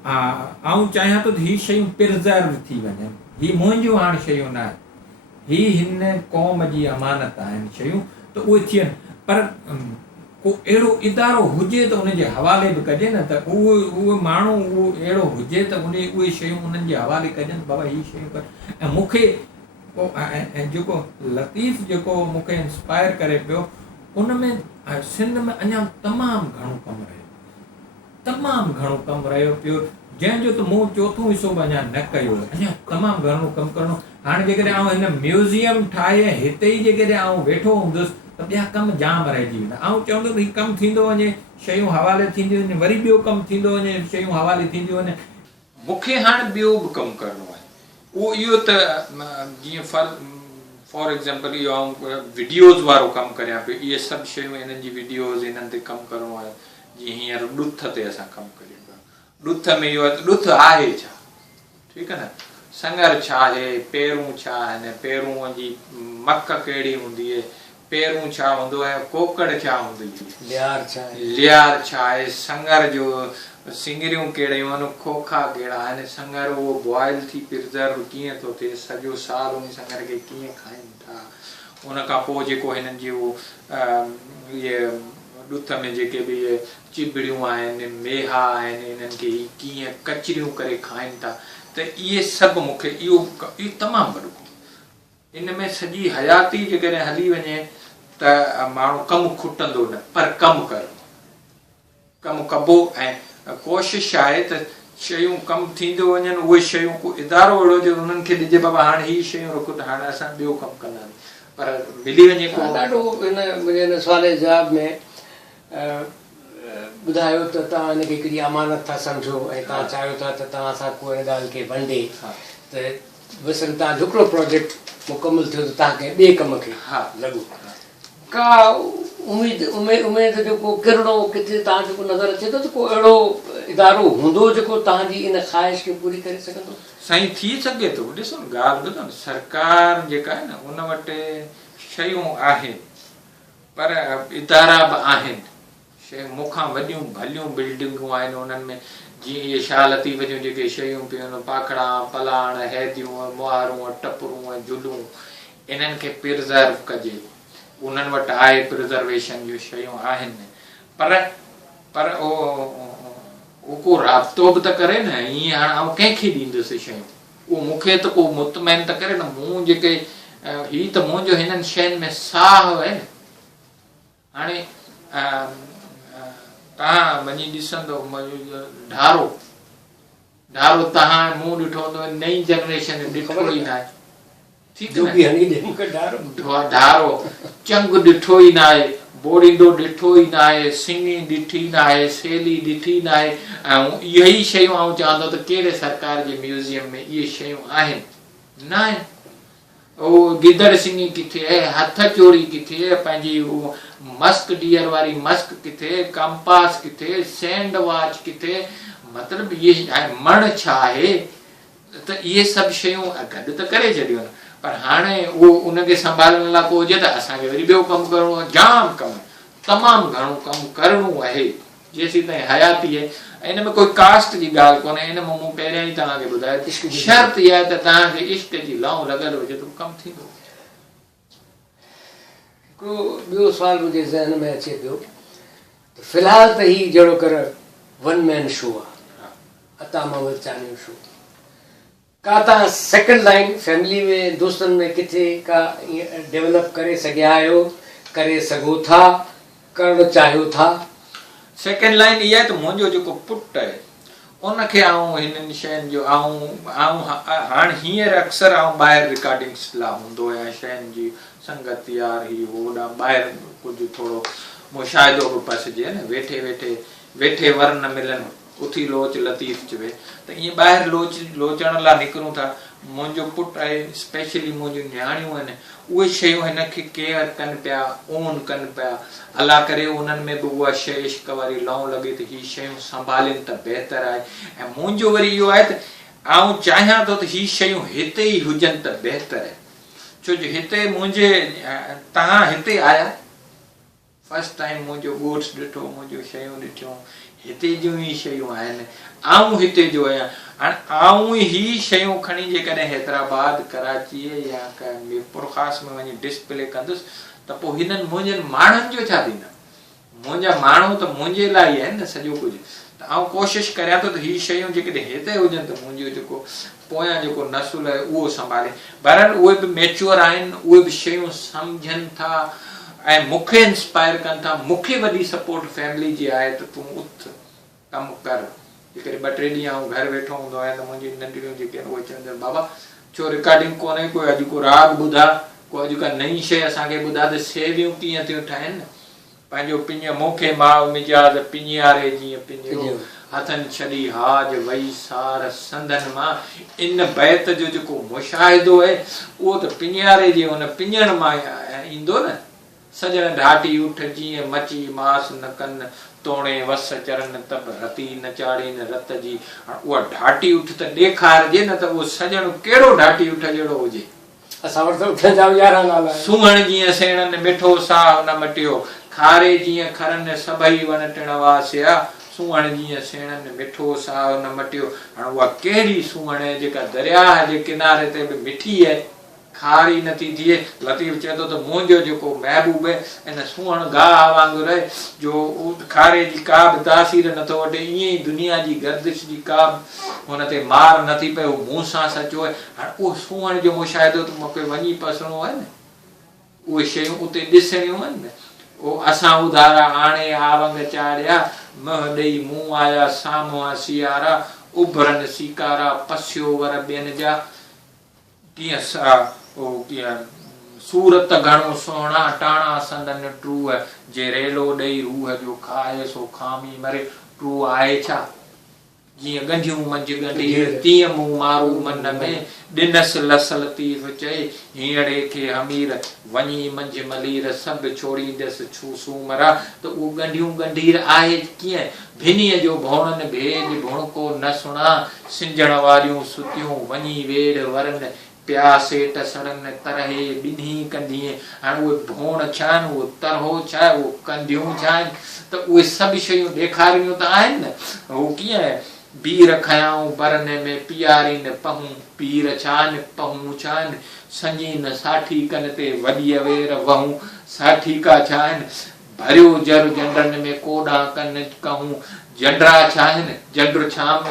आउं चाहियां थो त हीअ शयूं प्रिज़र्व थी वञनि, हीअ मुंहिंजियूं हाणे शयूं न आहे, हीअ हिन क़ौम जी अमानत आहिनि शयूं, त उहे थियनि। पर को अहिड़ो इदारो हुजे त उनजे हवाले बि कजे न, त उहे माण्हू उहो अहिड़ो हुजे त उहे शयूं उन्हनि जे हवाले कजनि, बाबा हीअ शयूं कर। ऐं मूंखे ऐं जेको लतीफ़ जेको मूंखे इंस्पायर करे पियो, उन में सिंध में अञा तमामु घणो कमु रहियो पियो, जंहिंजो त मूं 4थों हिसो बि अञा न कयो, अञा तमामु घणो कमु करिणो। हाणे जेकॾहिं आउं हिन म्यूज़ियम ठाहे हिते ई जेकॾहिं आउं वेठो हूंदुसि त ॿिया कम जाम रहिजी वेंदा। आउं चवंदो त हीउ कमु थींदो वञे, शयूं हवाले थींदियूं वञे, वरी ॿियो कमु थींदो वञे, शयूं हवाले थींदियूं वञे। मूंखे हाणे ॿियो बि कमु करिणो आहे, उहो इहो त जीअं फॉर एग्ज़ाम्पल इहो आउं वीडियोज़ वारो कमु करियां पियो, इहे सभु शयूं हिननि जी वीडियोज़ हिननि ते कमु करिणो आहे। जीअं हींअर ॾुथ ते असां कमु करियूं पिया, ॾुथ में इहो आहे त ॾुथ आहे छा, ठीकु आहे न, संगर छा आहे, पेरूं छा आहिनि, पेरूं जी मक कहिड़ी हूंदी आहे, पेरूं छा हूंदो आहे, कोकड़ छा हूंदी आहे, लियार छा आहे, संगर जो सिंगरियूं कहिड़ियूं आहिनि, खोखा कहिड़ा आहिनि, संगर उहो बॉइल थी प्रिज़र्व कीअं थो थिए, सॼो साल उन संगर खे कीअं खाइनि था। उन खां पोइ जेको हिननि जी उहो इहे ॾुथ में जेके बि इहे चिबड़ियूं आहिनि, मेहा आहिनि, इन्हनि खे कीअं कचरियूं करे खाइनि था, त इहे सभु मूंखे इहो तमामु वॾो, इन में सॼी हयाती जेकॾहिं हली वञे त माण्हू कमु खुटंदो न, पर कमु कमु कबो। ऐं कोशिशि आहे त शयूं कमु थींदियूं वञनि, उहे शयूं को इदारो अहिड़ो जो उन्हनि खे ॾिजे बाबा हाणे हीअ शयूं रुको त हाणे असां ॿियो कमु कंदासीं, पर मिली वञे को। ॾाढो हिन सुवाल जे जवाब में ॿुधायो त तव्हां हिनखे हिकिड़ी अमानत था सम्झो ऐं तव्हां चाहियो था त तव्हां सां को हिन ॻाल्हि खे वंडे, त बसि तव्हांजो हिकिड़ो प्रोजेक्ट मुकमल थियो त तव्हां कंहिं ॿिए कम खे लॻो। का उमेद जेको किरणो किथे तव्हां जेको नज़र अचे थो त को अहिड़ो इदारो हूंदो जेको तव्हांजी इन ख़्वाहिश खे पूरी करे सघंदो? साईं थी सघे थो, ॾिसो न ॻाल्हि ॿुधो न, सरकार जेका आहे न उन वटि शयूं आहिनि, पर इदारा बि आहिनि, शयूं मूंखां वॾियूं भलियूं बिल्डिंगूं आहिनि, उन्हनि में जीअं इहे शाह लतीफ़ जूं जेके शयूं पियूं आहिनि, पाखड़ा, पलाण, हैदियूं, मुहारूं, टपरूं, झुलूं, इन्हनि खे प्रिज़र्व कजे, उन्हनि वटि आहे प्रिज़र्वेशन जूं शयूं आहिनि, पर उहो को राब्तो बि त करे न। ईअं हाणे आउं कंहिंखे ॾींदुसि शयूं, उहो मूंखे त को मुतमइन त करे न, मूं जेके हीउ त मुंहिंजो हिननि शयुनि में साह आहे न। हाणे तव्हां वञी ॾिसंदो ढारो ढारो तव्हां मूं ॾिठो हूंदो, नई जनरेशन ॾिठो ई न आहे, ठीकु आहे, ढारो चंग ॾिठो ई न आहे, बोड़ींदो ॾिठो ई न आहे, सिंगी ॾिठी न आहे, सेली ॾिठी न आहे। ऐं इहे ई शयूं आउं चवंदो त कहिड़े सरकार जे म्यूज़ियम में इहे शयूं आहिनि? न आहिनि। उहो गिदड़ सिंगी किथे आहे, हथ चोरी किथे आहे, पंहिंजी उहो मस्क डियर वारी मस्क किथे, कंपास किथे, सैंड वॉच किथे, मतिलबु इहे मण छा आहे? त इहे सभु शयूं गॾु त करे छॾियूं आहिनि, पर हाणे उहो उनखे संभालण लाइ को हुजे त असांखे वरी ॿियो कमु करिणो आहे, जाम कमु, तमामु घणो कमु करिणो आहे जेसीं ताईं हयाती आहे। इन में कोई कास्ट जी ॻाल्हि कोन्हे, इन में मूं पहिरियां ई तव्हांखे ॿुधायो, शर्त इहा आहे त तव्हांखे इश्क जी लौ लॻल हुजे त कमु थींदो। हिकिड़ो ॿियो सुवाल मुंहिंजे ज़हन में अचे पियो त फ़िलहाल त ही जहिड़ो कर वन मैन शो आहे, अता मवचानी शो, का तव्हां सेकेंड लाइन फैमिली में दोस्तनि में किथे का ईअं डेवलप करे सघिया आहियो, करे सघो था, करणु चाहियो था? सेकेंड लाइन इहा आहे त मुंहिंजो जेको पुटु आहे उनखे आउं हिननि शयुनि जो हाणे हींअर अक्सर आउं ॿाहिरि रिकॉर्डिंग्स लाइ हूंदो आहियां, शयुनि जी संगत यार ही होॾां ॿाहिरि कुझु थोरो मुशाहिदो बि पसिजे न, वेठे वर न मिलनि, उथी लोच लतीफ़ चवे, त ईअं ॿाहिरि लोचण लाइ निकिरूं था। मुंहिंजो पुटु आहे, स्पेशली मुंहिंजियूं न्याणियूं आहिनि, उहे शयूं हिनखे केयर कनि पिया, ओन कनि पिया, अला करे उन्हनि में बि उहा शइ इश्क वारी लौ लॻे त हीअ शयूं संभालनि त बहितर आहे। ऐं मुंहिंजो वरी इहो आहे त आउं चाहियां थो त हीअ शयूं हिते ई हुजनि त बहितर आहे, छो जो हिते मुंहिंजे तव्हां हिते आया फस्ट टाइम, मुंहिंजो ॻोठु ॾिठो, मुंहिंजूं शयूं ॾिठियूं, हिते जूं ई शयूं आहिनि, आउं हिते जो आहियां। हाणे आउं ई शयूं खणी जेकॾहिं हैदराबाद, कराची या मीरपुर ख़ासि में वञी डिस्प्ले कंदुसि त पोइ हिननि मुंहिंजनि माण्हुनि जो छा थींदा? मुंहिंजा माण्हू त मुंहिंजे लाइ ई आहिनि न सॼो कुझु। त आउं कोशिशि करियां थो त हीअ शयूं जेकॾहिं हिते हुजनि त मुंहिंजो जेको पोयां जेको नसुल आहे उहो संभाले। बहरहाल उहे बि मेच्योर आहिनि, उहे बि शयूं सम्झनि था ऐं मूंखे इंस्पायर कनि था। मूंखे वॾी सपोर्ट फैमिली जी आहे त तूं उथ कमु कर। जेकॾहिं 2-3 ॾींहं आउं घरु वेठो हूंदो आहियां त मुंहिंजी नंढड़ियूं जेके आहिनि उहे चवंदियूं आहिनि, बाबा छो रिकॉर्डिंग कोन्हे, कोई अॼु को राग ॿुधा, कोई अॼु का नई शइ असांखे ॿुधा त सेवियूं कीअं थियूं ठाहिनि न। पंहिंजो पिञ मूंखे माउ मिजाज़ पिञारे जीअं पिञो, हथनि छॾी हाज वई सार संदन मां। इन बैत जो जेको मुशाहिदो आहे उहो त पिञारे जे उन पिञण मां ईंदो न। सजण ढाटी उठ जीअं मची मास न कनि, तोणे वस चरन तब रती न चाड़ीन रत जी। उहा ढाटी उठ त ॾेखारिजे न त उहो सजण कहिड़ो ढाटी उठ जहिड़ो हुजे। असां वटि उठ जा 11 नाला आहिनि। सुहण जीअं सेणनि मिठो साह न मटियो, खारे जीअं खरनि सभई वण टिण वासिया। सुहण जीअं सेणनि मिठो साह न मटियो। हाणे उहा कहिड़ी सुहण आहे जेका दरिया जे किनारे ते बि मिठी आहे, खारी नथी थिए। लतीफ़ चए थो त मुंहिंजो जेको महबूब आहे इन सुहण गाह वांगुरु आहे जो खारे जी का बि तासीर नथो वठे। ईअं ई दुनिया जी गर्दिश जी का बि हुन ते मार नथी पए, उहो मूं सां सचो आहे। हाणे उहो सुहण जो मुशाहिदो त मूंखे वञी पसणो आहे न, उहे शयूं उते ॾिसणियूं आहिनि न। उहो असां उधारा आणे आवंग चाढ़िया, मह ॾेई मूं आया साम्हूं सियारा। उभरनि सीकारा पसियो वर ॿियनि जा, कीअं कीअं सूरत घणो सोहणा टाणा संदन ट्रूह। जे रेलो ॾेई रूह जो खाए सो खामी मरे। ट्रूह आहे छा? जीअं गंढियूं मंझि गंढीर, तीअं मूं मारू मन में। ॾिनसि लस लतीफ़ चए, हींअरे खे हमीर वञी मंझि मलीर। सभु छोड़ींदसि छू सूमरा। त उहो गंढियूं गंढीर आहे कीअं? भिनीअ जो भोणनि भेज भुणको न सुणा। सिंजण वारियूं सुतियूं वञी वेड़ वरनि। प्यासे टसड़नि तरहे ॿिन्ही कंढीअ। हाणे उहे भोण छा आहिनि, उहो तरहो छा आहे, उहो कंढियूं छा आहिनि? त उहे सभु शयूं ॾेखारियूं त आहिनि न। उहो कीअं आहे? बीर खयाऊं बरने में पियारीन पहूं। पीर छा आहिनि, पहूं छा आहिनि? संजीन साठी कन ते वॾी अवेर वहूं। साठी का छा आहिनि? भरियो जर जंडनि में कोॾा कन कहूं। जंडरा छा आहिनि? जंड छाम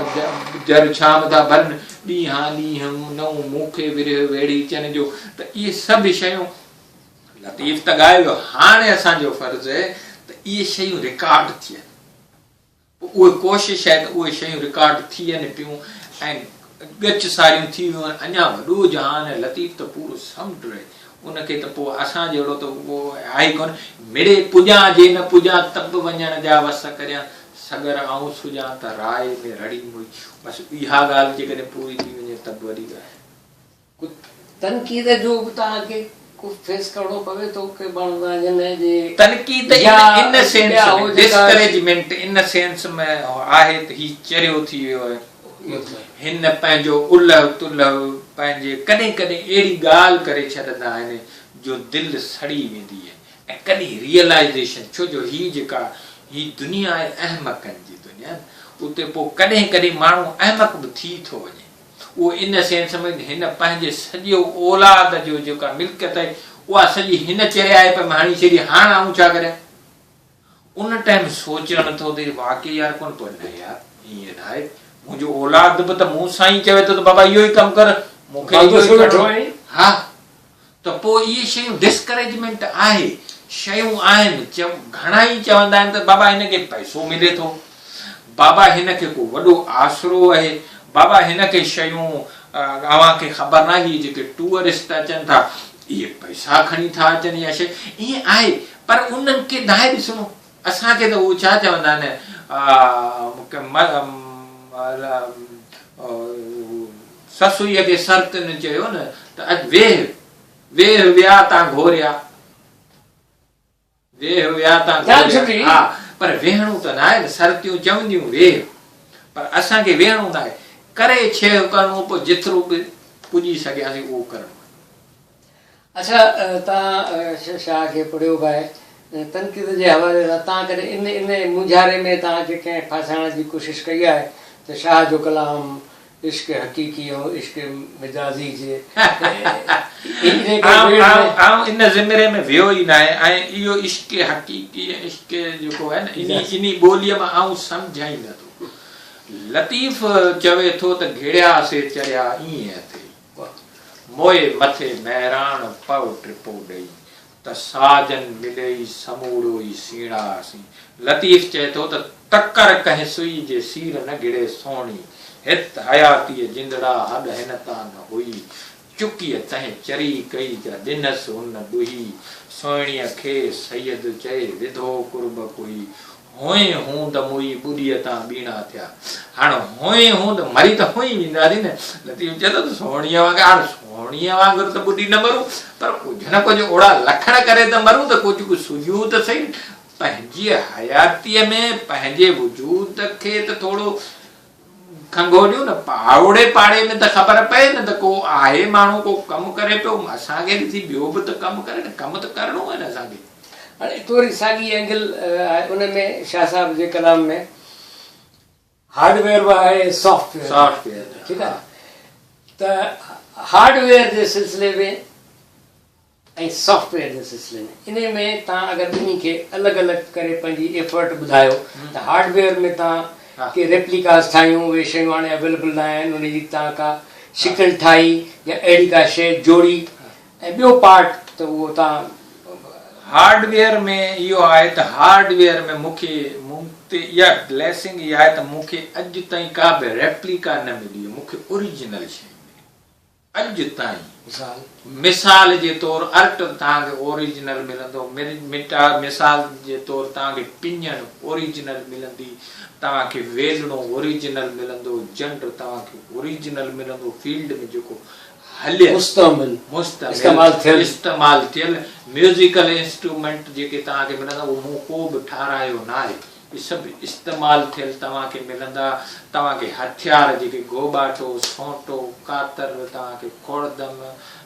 जर छाम था भरनि। ॾींहां ॾींहं नऊं मूंखे विरह वेड़ी चन जो। त इहे सभु शयूं लतीफ़ त ॻाए वियो। हाणे असांजो फर्ज़ु आहे त इहे शयूं रिकॉर्ड थियनि। उहे कोशिशि आहे त उहे शयूं रिकॉर्ड थी वञनि पियूं ऐं गच सारियूं थी वियूं आहिनि। अञा वॾो जहान आहे, लतीफ़ त पूरो समुंड आहे, उनखे त पोइ असां जहिड़ो त उहो आहे कोन। मिड़े पुॼां जे न पुॼां तब वञण जा वस करियां, सगर आऊं सुञां त राय में रड़ी मुई। बसि इहा ॻाल्हि जेकॾहिं पूरी थी वञे त वॾी ॻाल्हि। तनक़ीद जो बि तव्हांखे कुझु फेस करणो पवे थो कि माण्हू जे तनक़ीद इन सेंस में डिस्करेजमेंट इन सेंस में आहे त ही चरियो थी वियो आहे, हिन पंहिंजो उलह तुलह पंहिंजे कॾहिं कॾहिं अहिड़ी ॻाल्हि करे छॾंदा आहिनि जो दिलि सड़ी वेंदी आहे। ऐं कॾहिं रियलाइज़ेशन, छो जो ही जेका ही दुनिया आहे अहमकनि जी दुनिया, उते पोइ कॾहिं कॾहिं माण्हू अहमक बि थी थो वञे। उहो इन सेंस में हिन पंहिंजे सॼो औलाद जो जेका मिल्कियत आहे उहा सॼी हिन चरिया आहे पर हाणे छॾी, हाणे आऊं छा करियां। उन टाइम सोचणु नथो थिए वाकई यार कोन थो न यार ईअं न आहे, मुंहिंजो औलाद बि त मूं सां ई चवे थो त बाबा इहो ई कमु कर, मूंखे हा। त पोइ इहे शयूं डिस्करेजमेंट आहे, शयूं आहिनि। घणा ई चवंदा आहिनि त बाबा हिनखे पैसो मिले थो, बाबा हिनखे को वॾो आसरो आहे, बाबा हिनखे शयूं अव्हांखे ख़बर न आहे जेके टूरिस्ट अचनि था इहे पैसा खणी था अचनि या शइ ईअं आहे। पर उन्हनि खे नाहे ॾिसणो। असांखे त उहो छा चवंदा आहिनि, ससुईअ खे सर्त न चयो न त अॼु वेह वेह विया तव्हां घोरिया, वेह विया तव्हां घोरिया। हा, पर वेहणो त न आहे न, सर्तियूं चवंदियूं वेह, पर असांखे वेहणो न आहे, करे शइ करणो, पोइ जेतिरो बि पुॼी सघियासीं उहो करणो। अच्छा, तव्हां शाह खे पढ़ियो बि आहे, तनक़ीद जे हवाले सां तव्हां कॾहिं इन मुंझारे में तव्हांखे कंहिं फासाइण जी कोशिशि कई आहे त शाह जो कलाम इश्क हक़ीक़ी ऐं इश्क मिजाज़ी जे इन ज़िमरे में वियो ई न आहे। ऐं इहो इश्क हक़ीक़ी इश्क जेको आहे न इन ॿोलीअ मां आऊं सम्झां ई नथो। लतीफ़ चवे थो त घेड़िया से चरिया ईअं थिए, मोए मथे महिराण पव टिपो ॾेई त साजन मिले ई समूड़ो ई सीणासीं। लतीफ़ चए थो त तकर कंहिं सुई जे सीर न गिड़े सोणी, हित हयातीअ जिंदड़ा हॾ हिन तां न हुई, चुकीअ तंहिं चरी कई जा ॾिनसि हुन ॾुही, सोहिणीअ खे सैयद चए विधो कुर्ब कोई, होए हूंद मुई ॿुॾीअ तां ॿीणा थिया। हाणे होए हूंद मरी त हुई वेंदासीं न। लतीफ़ चए थो त सोहिणीअ वांगुरु, हाणे सोहिणीअ वांगुरु त ॿुॾी न मरूं, पर कुझु न कुझु ओड़ा लखण करे त मरूं त कुझु सुझूं त सही। पंहिंजी हयातीअ में पंहिंजे वजूद खे त थोरो खंगोलियूं न, पावड़े पाड़े में त ख़बर पए न त को आहे माण्हू को कमु करे पियो, असांखे ॾिसी ॿियो बि त कमु करे न, कमु त करिणो आहे न असांखे। हाणे थोरी साॻी एंगल आहे उन में शाह साहिब जे कलाम में, हार्डवेयर बि आहे सॉफ्टवेयर, ठीकु आहे। त हार्डवेयर जे सिलसिले में ऐं सॉफ्टवेयर जे सिलसिले में इन में तव्हां अगरि ॿिन्ही खे अलॻि अलॻि करे पंहिंजी एफर्ट ॿुधायो त हार्डवेयर में तव्हां के रेप्लिकास ठाहियूं, उहे शयूं हाणे अवेलेबल न आहिनि, उनजी तव्हां का शिकल ठाही या अहिड़ी का शइ जोड़ी, ऐं ॿियो पार्ट त उहो तव्हां हार्डवेयर में इहो आहे त हार्डवेयर में मूंखे इहा ब्लेसिंग इहा आहे त मूंखे अॼु ताईं का बि रेप्लिका न मिली, मूंखे ओरिजिनल शइ अॼु ताईं। मिसाल जे तौरु अर्ट तव्हांखे ओरिजिनल मिलंदो, मिसाल जे तौरु तव्हांखे पिञण ओरिजिनल मिलंदी, तव्हांखे वेलणो ओरिजिनल मिलंदो, जंड तव्हांखे ओरिजिनल मिलंदो, फील्ड में जेको इस्तेमाल थियल म्यूज़िकल इंस्ट्रूमेंट जेके तव्हांखे मिलंदा उहो मूं को बि ठारायो न आहे, इहे सभु इस्तेमाल थियल तव्हांखे मिलंदा। तव्हांखे हथियार जेके गोबाटो, सोटो, कातर, तव्हांखे खोड़दम,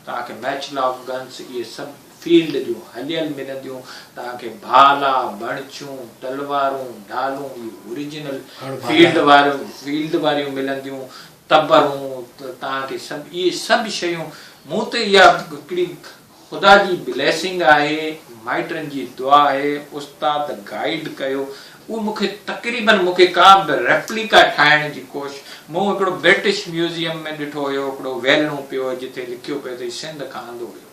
तव्हांखे मैचलॉक गन्स, इहे सभु फील्ड जूं हलियल मिलंदियूं। तव्हांखे भाला, बणिछूं, तलवारूं, ढालूं, इहे ओरिजिनल फील्ड वारियूं मिलंदियूं, तबरूं, तव्हांखे सभु इहे सभु शयूं मूं त इहा हिकिड़ी ख़ुदा जी ब्लेसिंग आहे, माइटनि जी दुआ आहे, उस्ताद गाइड कयो। उहो मूंखे तक़रीबन मूंखे का बि रेप्लिका ठाहिण जी कोशिशि, मूं हिकिड़ो ब्रिटिश म्यूज़ियम में ॾिठो हुयो, हिकिड़ो वेलणो पियो जिथे लिखियो पियो त सिंध खां आंदो हुयो,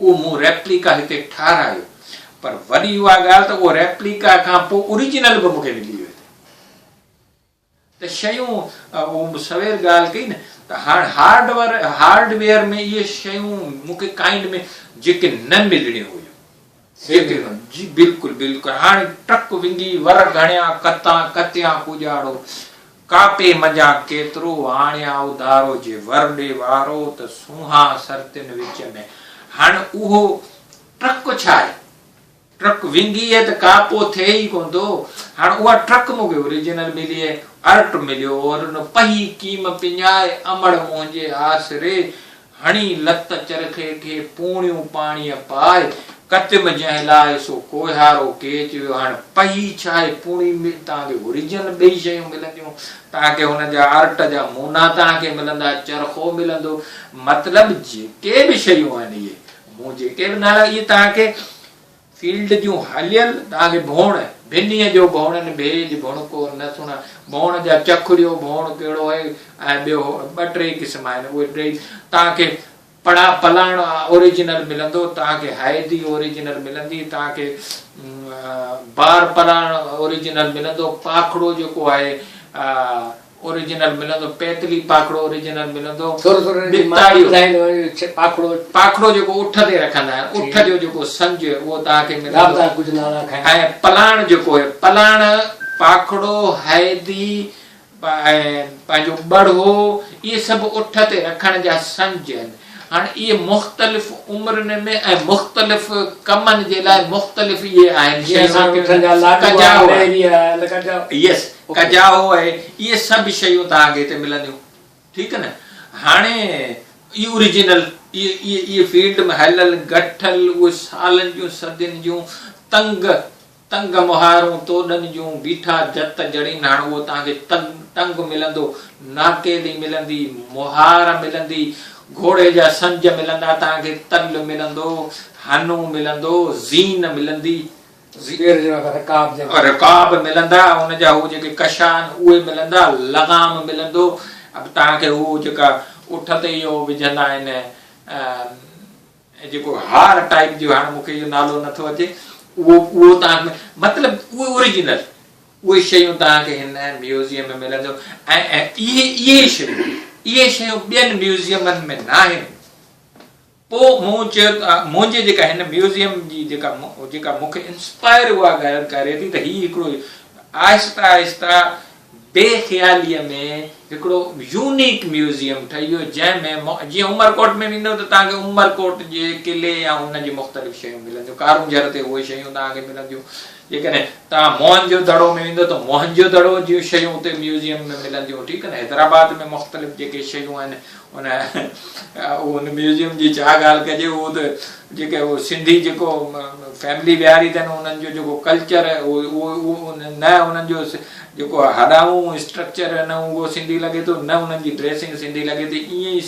उहो मूं रेप्लिका हिते ठारायो। पर वरी उहा ॻाल्हि त उहो रेप्लिका खां पोइ ओरिजिनल बि मूंखे मिली वियो। त शयूं उहो सवेर ॻाल्हि कई न त हाणे हार्डवेयर में इहे शयूं मूंखे काइंड में जेके न मिलणियूं हुयूं जी बिल्कुलु बिल्कुलु हाणे ट्रक विंगी वर घणिया कतिया पुॼाड़ो कापे मजा केतिरो आणिया उधारो जे वरॾे वारो त सुहा सरतिन विच में हाणे उहो ट्रक छा आहे ट्रक विंगी आहे त कापो थिए ई कोन थो हाणे उहा ट्रक मूंखे ओरिजिनल मिली आहे अर्ट मिलियो और उन पही कीम पिञाए अमड़ मुंहिंजे आसरे हणी लत चरखे खे पूणियूं पाणीअ पाए कतिम जंहिं लाइ सो कोहारो केच वियो हाणे पही छा आहे पूणी तव्हांखे ओरिजिनल ॿई शयूं मिलंदियूं तव्हांखे हुनजा आर्ट जा मोना तव्हांखे मिलंदा चरखो मिलंदो मतिलबु जेके बि शयूं आहिनि इहे मूं जेके बि नाला इहे तव्हांखे फील्ड जूं हलियल तव्हांखे भोण भिनीअ जो भोणनि भेज भुणको न सुणा भोण जा चखड़ियो भोण कहिड़ो आहे ऐं ॿियो ॿ टे क़िस्म आहिनि उहे टे तव्हांखे पलाण ओरिजिनल मिलंदो तव्हांखे हैदी ओरिजिनल मिलंदी तव्हांखे बार पलाण ओरिजिनल मिलंदो पाखड़ो जेको आहे ओरिजिनल मिलंदो पैतली पाखड़ो ओरिजिनल मिलंदो पाखड़ो जेको उठ ते रखंदा आहिनि उठ जो जेको संज उहो तव्हांखे मिलंदो ऐं पलाण जेको आहे पलाण पाखड़ो हैदी ऐं पंहिंजो बड़ो इहे सभु उठ ते रखण जा संज आहिनि हाणे इहे मुख़्तलिफ़ उमिरि में ऐं मुख़्तलिफ़ कमनि जे लाइ मुख़्तलिफ़ इहे आहिनि कजाओ आहे इहे सभु शयूं तव्हांखे हिते मिलंदियूं ठीकु आहे न हाणे इहे ओरिजिनल इहे फील्ड में हलियल गठल उहे सालनि जूं सदियुनि जूं तंग मुहारूं तोड़नि जूं बीठा जत जड़ीन हाणे उहो तव्हांखे तंग मिलंदो नाकेली मिलंदी मुहार मिलंदी घोड़े जा संज मिलंदा तव्हांखे तल मिलंदो हनू मिलंदो ज़ीन मिलंदी रकाब मिलंदा उनजा उहे जेके कशान उहे मिलंदा लगाम मिलंदो तव्हांखे उहो जेका उठ ते इहो विझंदा आहिनि जेको हार टाइप जो हाणे मूंखे इहो नालो नथो अचे उहो तव्हांखे मतिलबु उहे ओरिजिनल उहे शयूं तव्हांखे हिन म्यूज़ियम में मिलंदो ऐं इहे शयूं ॿियनि म्यूज़ियमनि में न आहिनि पोइ मूं चयो मुंहिंजे जेका हिन म्यूज़ियम जी जेका मूंखे इंस्पायर उहा करे थी त हीउ हिकिड़ो आहिस्ता आहिस्ता बेख़्यालीअ में हिकिड़ो यूनिक म्यूज़ियम ठही वियो जंहिंमें जीअं उमरकोट में वेंदो त तव्हांखे उमरकोट जे किले या उनजी मुख़्तलिफ़ शयूं मिलंदियूं कारूंजर ते उहे शयूं तव्हांखे मिलंदियूं जेकॾहिं तव्हां मोहनजो दड़ो में वेंदो त मोहनजो दड़ो जूं शयूं उते म्यूज़ियम में मिलंदियूं ठीकु आहे न हैदराबाद में मुख़्तलिफ़ जेके शयूं आहिनि उन म्यूज़ियम जी छा ॻाल्हि कजे उहो त जेके उहो सिंधी जेको फैमिली विहारी अथनि उन्हनि जो जेको कल्चर उहो न उन्हनि जो जेको हॾाऊं स्ट्रक्चर न उहो सिंधी लॻे थो न उन्हनि जी ड्रेसिंग सिंधी लॻे थी ईअं ई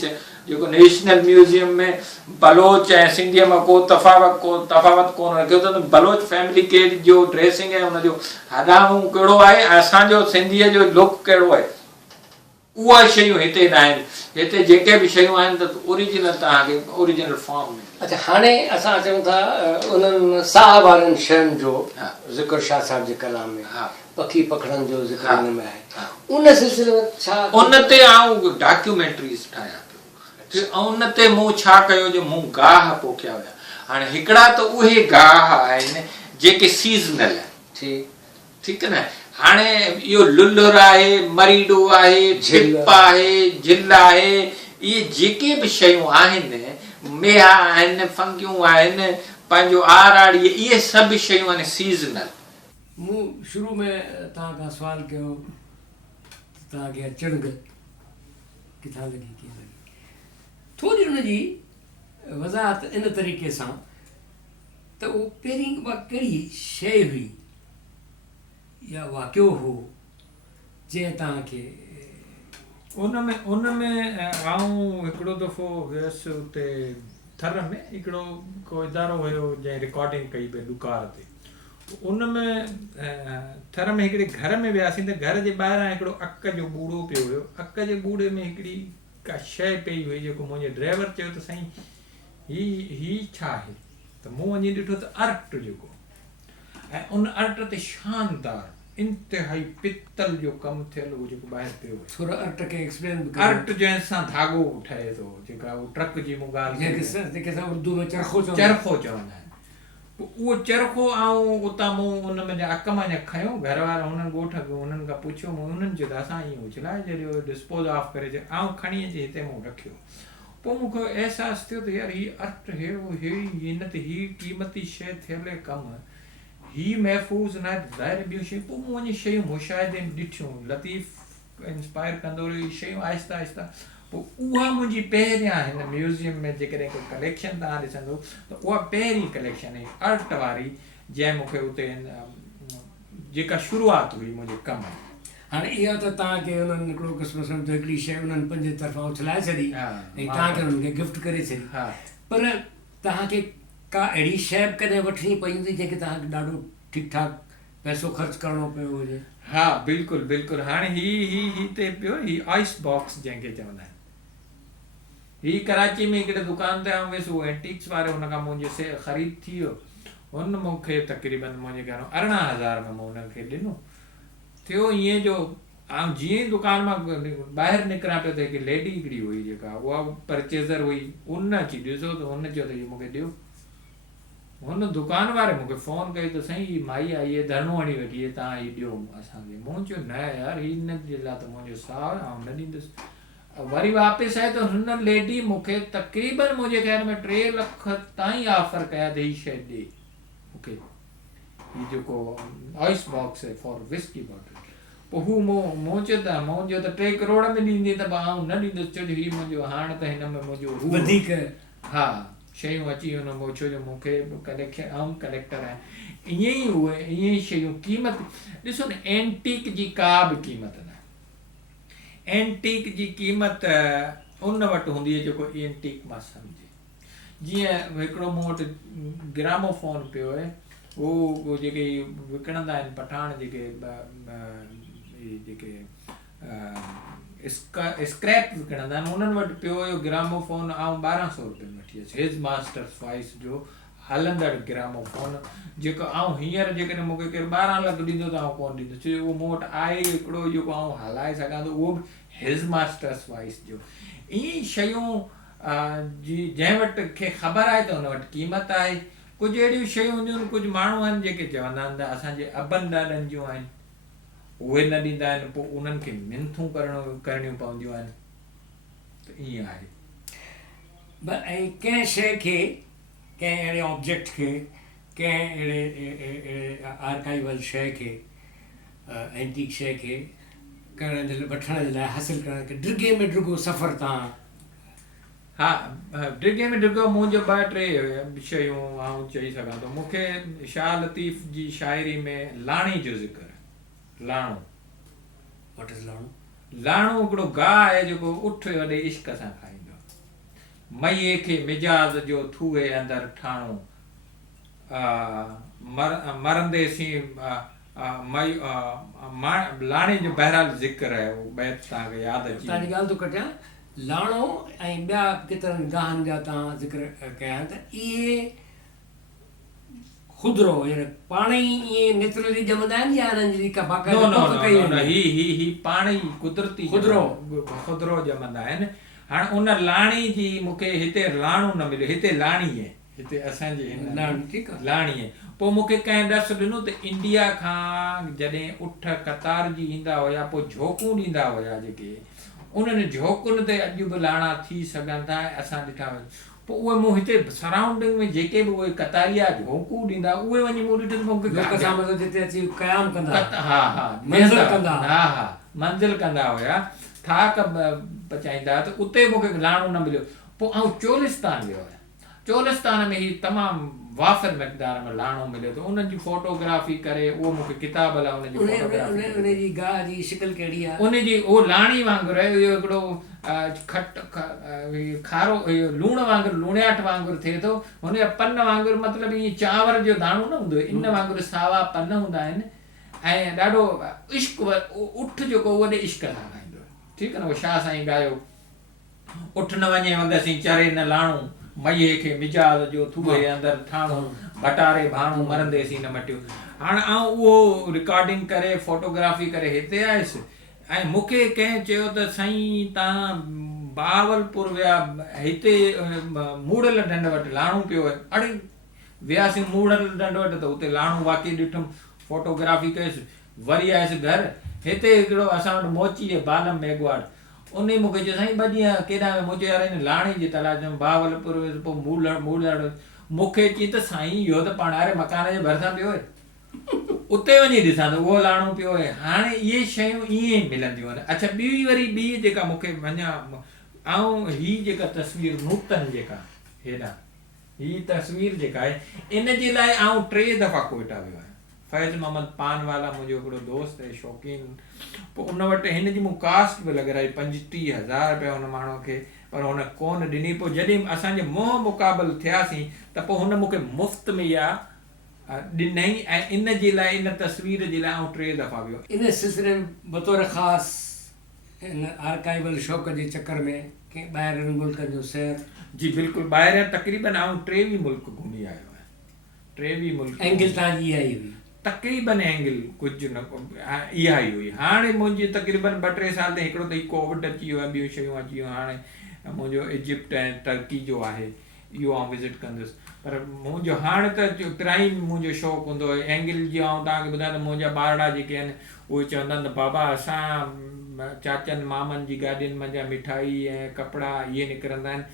जेको नेशनल म्यूज़ियम में बलोच ऐं सिंधीअ में को तफ़ावत कोन रखियो अथनि बलोच फैमिली के जो ड्रेसिंग आहे उनजो हॾाऊं कहिड़ो आहे असांजो सिंधीअ जो लुक कहिड़ो आहे उहा शयूं हिते न आहिनि हिते जेके बि शयूं आहिनि त ओरिजिनल तव्हांखे ओरिजिनल फॉर्म में अच्छा हाणे असां चऊं था उन्हनि साह वारनि शयुनि जो ज़िक्र शाह साहिब जे कलाम में पखी पखड़नि जो ज़िक्र हिन में आहे उन सिलसिले में छा उन ते आउं डॉक्यूमेंट्रीज़ ठाहियां पियो ऐं उन ते मूं छा कयो जो मूं गाह पोखिया हुया हाणे हिकिड़ा त उहे गाह आहिनि जेके सीज़नल आहिनि ठीकु आहे न हाणे इहो लुल्लुर आहे मरीडो आहे झिप आहे झिल आहे इहे जेके बि शयूं आहिनि मेहा आहिनि फंकियूं आहिनि पंहिंजो आराड़ी इहे सभु शयूं आहिनि सीज़नल मूं शुरू में तव्हां खां सुवाल कयो तव्हांखे चढ़ग किथां लॻी कीअं लॻी थोरी हुनजी वज़ाहत इन तरीक़े सां त उहो पहिरीं उहा कहिड़ी शइ हुई या वाक़ियो हो जंहिं तव्हांखे उन में आऊं हिकिड़ो दफ़ो वियुसि उते थर में हिकिड़ो को इदारो हुयो जंहिं रिकॉर्डिंग कई पई ॾुकार ते उन में थर में हिकिड़े घर में वियासीं त घर जे ॿाहिरां हिकिड़ो अक जो ॿूड़ो पियो हुयो अक जे ॿूड़े में हिकिड़ी का शइ पई हुई जेको मुंहिंजे ड्राइवर चयो त साईं ही छा आहे त मूं वञी ॾिठो त अर्ट जेको ऐं उन अर्ट ते शानदार इंतिहाई पित्तल जो कमु थियल हो जेको ॿाहिरि पियो आहे। थोरो अर्ट खे एक्सप्लेन बि अर्ट जंहिंसां धाॻो ठहे थो, जेका उहो ट्रक जी मूं ॻाल्हि जंहिंखे असां उर्दू में चरखो चरखो चवंदा आहिनि। पोइ उहो चरखो ऐं उतां मूं उन में अक मां खयो, घर वारा हुननि ॻोठ हुननि खां पुछियो, मूं हुननि चयो त असां ईअं उछलाए छॾियो, डिस्पोज ऑफ करे छॾियो, ऐं खणी अची हिते मूं रखियो। पोइ मूंखे अहसासु थियो त यार हीअ अर्ट हिन ते हीअ क़ीमती शइ थियल कमु, हीअ महफ़ूज़ न आहे, ज़ाहिर ॿियूं शयूं। पोइ मूं वञी शयूं मुशाहिदे में ॾिठियूं, लतीफ़ इंस्पायर कंदो रहियो, इहे शयूं आहिस्ता आहिस्ता। पोइ उहा मुंहिंजी पहिरियां हिन म्यूज़ियम में जेकॾहिं कोई कलेक्शन तव्हां ॾिसंदो त उहा पहिरीं कलेक्शन हुई अर्ट वारी, जंहिं मूंखे उते जेका शुरूआत हुई मुंहिंजे कम। हाणे इहा त तव्हांखे उन्हनि हिकिड़ो क़िस्म सम्झो हिकिड़ी शइ उन्हनि पंहिंजे तरफ़ां उछलाए छॾी ऐं तव्हांखे उन्हनि खे गिफ्ट करे छॾी। पर तव्हांखे का अहिड़ी शइ कॾहिं वठणी पई हूंदी जंहिंखे तव्हांखे ॾाढो ठीकु ठाकु पैसो ख़र्चु करिणो पियो हुजे? हा बिल्कुलु बिल्कुलु। हाणे ही हिते पियो ही आइस बॉक्स जंहिंखे चवंदा आहिनि, ही कराची में हिकिड़े दुकान ते आउं वियुसि, उहो एंटीक्स वारे, हुन खां मुंहिंजो ख़रीद थी वियो। हुन मूंखे तक़रीबन मुंहिंजे घरो 18,000 में मूं हुनखे ॾिनो। थियो ईअं जो ऐं जीअं ई दुकान मां ॿाहिरि निकिरां पियो त हिकु लेडी हिकिड़ी हुई जेका उहा परचेज़र हुई, उन अची ॾिसो त हुन चयो त इहो मूंखे ॾियो। हुन दुकान वारे मूंखे फ़ोन कई त साईं हीअ माई आई आहे, धरणो हणी वेठी आहे, तव्हां हीअ ॾियो असांखे। मूं चयो न यार, हीअ हिन जे लाइ त मुंहिंजो साहु आहे, न ॾींदुसि। वरी वापसि आए त हुन लेडी मूंखे तक़रीबन मुंहिंजे ख़्याल में 3 लख ताईं ऑफर कया त हीअ शइ ॾे मूंखे, हीअ जेको आइस बॉक्स आहे फॉर विस्की बॉटल। पोइ हू मूं चयो त 3 करोड़ में ॾींदी त आउं न ॾींदुसि, छो जो हीअ मुंहिंजो हाणे त हिन में मुंहिंजो वधीक हा शयूं अची वञनि, छो जो मूंखे कलेक्शन आउं कलेक्टर आहियां। ईअं ई उहे ईअं ई शयूं क़ीमत ॾिसो न, एंटीक जी का बि क़ीमत न आहे। एंटीक जी क़ीमत उन वटि हूंदी आहे जेको एंटीक मां सम्झे। जीअं हिकिड़ो मूं वटि ग्रामोफोन पियो आहे, उहो जेके विकिणंदा आहिनि पठाण, जेके स्क्रैप विकिणंदा आहिनि, उन्हनि वटि पियो हुयो ग्रामोफोन, ऐं 1200 रुपए में वठी अचु, हिज मास्टर्स वॉइस जो हलंदड़ ग्रामोफोन, जेको आउं हींअर जेकॾहिं मूंखे केरु 12 लख ॾींदो त आउं कोन ॾींदुसि, छो जो उहो मूं वटि आहे हिकिड़ो जेको आउं हलाए सघां थो, उहो बि हिज मास्टर्स वॉइस जो। ईअं शयूं जी जंहिं वटि खे ख़बर आहे त हुन वटि क़ीमत आहे। कुझु अहिड़ियूं शयूं हूंदियूं आहिनि, कुझु माण्हू आहिनि जेके चवंदा आहिनि त असांजे अबनि ॾाॾनि जूं आहिनि, उहे न ॾींदा आहिनि, पोइ उन्हनि खे मिनथूं करणियूं पवंदियूं आहिनि, त ईअं आहे। ऐं कंहिं शइ खे, कंहिं अहिड़े ऑब्जेक्ट खे, कंहिं अहिड़े आर्काइवल शइ खे, एंटीक शइ खे करण जे लाइ, वठण जे लाइ, हासिलु करण खे डिघे में डिघो सफ़र तव्हां? हा, डिघे में डिघो मुंहिंजो 2-3 शयूं आउं चई सघां थो। मूंखे शाह लतीफ़ जी शाइरी में लाणी जो ज़िक्र, लाणो, व्हाट इज़ लाणो? लाणो हिकिड़ो गाह आहे जेको उठ वॾे इश्क सां खाईंदो। मईअ खे मिजाज़ जो थूए अंदरि ठाणो, मरंदे सी लाणे जो बहरहाल ज़िक्र आहे, उहो बैत तव्हांखे यादि अची। तव्हांजी ॻाल्हि थो कटियां, लाणो ऐं ॿिया केतिरनि गाहनि जा तव्हां ज़िक्र कया त इहे खुदरो पाण ई ईअं नेचुरली ॼमंदा आहिनि या हिननि जी का बाक़ाइदा? ही पाण ई कुदरती खुदरो ॼमंदा आहिनि। हाणे उन लाणी जी मूंखे हिते लाणो न मिलियो, हिते लाणी आहे, हिते असांजे लाणी आहे। पोइ मूंखे कंहिं ॾस ॾिनो त इंडिया खां जॾहिं उठ कतार जी ईंदा हुया, पोइ झोकूं ॾींदा हुया जेके, उन्हनि झोकुनि ते अॼु बि लाणा थी सघनि था, असां ॾिठा। पोइ उहे मूं हिते सराउंडिंग में जेके बि उहे कतारिया झोकूं ॾींदा, उहे वञी मूं ॾिठो मूंखे जिते अची क़याम कंदा, मंज़िल कंदा हुया, थाक पचाईंदा, त उते मूंखे लाणो न मिलियो। पोइ आउं चोलिस्तान वियो आहियां, चोलिस्तान में ही तमामु वाफ़िर मक़दार में लाणो मिलियो, त उन्हनि जी फोटोग्राफी करे उहो मूंखे किताब लाइ उनजी गाह जी शिकिल कहिड़ी आहे, उनजी उहो लाणी वांगुरु आहे, इहो हिकिड़ो खारो लूण वांगुरु, लूणियाट वांगुरु थिए थो, हुनजा पन वांगुरु, मतिलबु ईअं चांवर जो दाणो न हूंदो, इन वांगुरु सावा पन हूंदा आहिनि, ऐं ॾाढो इश्क उठ जेको उहो वॾे इश्क सां खाईंदो आहे। ठीकु आहे न, उहो शाह साईं ॻायो, उठ न वञे वंगसि चरे न लाणो, मईअ खे मिजाज जो थूए अंदरि ठाणो बटारे भाणो मरंदेसीं न मटियो। हाणे आउं उहो रिकॉर्डिंग करे फोटोग्राफी करे हिते आयुसि ऐं मूंखे कंहिं चयो त साईं तव्हां बहावलपुर विया हिते मूड़ल ढंढ वटि लाणो पियो आहे। अड़े वियासीं मूड़ल ढंढ वटि त उते लाणो वाक़ई ॾिठुमि, फोटोग्राफी कयुसि, वरी आयुसि घर। हिते हिकिड़ो असां वटि मोची आहे बालम मेघवाड़, उन मूंखे चयो साईं 2 ॾींहं केॾा विया? मूं चयो यार हिन लाणे जी तलाश में बहावलपुर वियुसि, पोइ मूड़ल मूंखे चई त साईं इहो त पाण वारे मकान जे भरिसां पियो आहे, उते वञी ॾिसां त उहो लाणो पियो आहे। हाणे इहे शयूं ईअं ई मिलंदियूं आहिनि। अच्छा ॿी जेका मूंखे वञा ऐं हीअ जेका तस्वीर नूतन जेका हेॾा हीअ तस्वीर जेका आहे, इन जे लाइ आउं 3 दफ़ा कोयटा वियो आहियां। फैज़ मोहम्मद पानवाला मुंहिंजो हिकिड़ो दोस्त आहे शौक़ीन, पोइ उन वटि हिन जी मूं कास्ट बि लॻाई 35,000 रुपया हुन माण्हूअ खे, पर हुन कोन ॾिनी। पोइ जॾहिं असांजे मुंहुं मुक़ाबिल थियासीं त पोइ हुन मूंखे मुफ़्त में इहा ॾिनई ऐं इन जे लाइ इन तस्वीर जे लाइ आउं 3 दफ़ा वियो। इन सिलसिले में बतौर ख़ासि इन आर्काइवल शौक़ जे चकर में कंहिं ॿाहिरि मुल्कनि जो सैर? जी बिल्कुलु, ॿाहिरि तक़रीबन आउं 23 मुल्क घुमी आयो आहियां। 23 मुल्क। एंगल तव्हांजी इहा ई हुई? तक़रीबन एंगल कुझु न इहा ई हुई। हाणे मुंहिंजी तक़रीबन 2-3 साल ताईं हिकिड़ो त कोविड अची वियो आहे, ॿियूं शयूं अची वियूं। हाणे मुंहिंजो इजिप्ट ऐं टर्की जो आहे, इहो आउं विज़िट कंदुसि। पर मुंहिंजो हाणे त प्राइम मुंहिंजो शौक़ु हूंदो आहे एंगल जो। आउं तव्हांखे ॿुधायां त मुंहिंजा ॿारड़ा जेके आहिनि उहे चवंदा आहिनि त बाबा असां चाचनि मामनि जी गाॾियुनि मंझां मिठाई ऐं कपिड़ा इहे निकिरंदा आहिनि,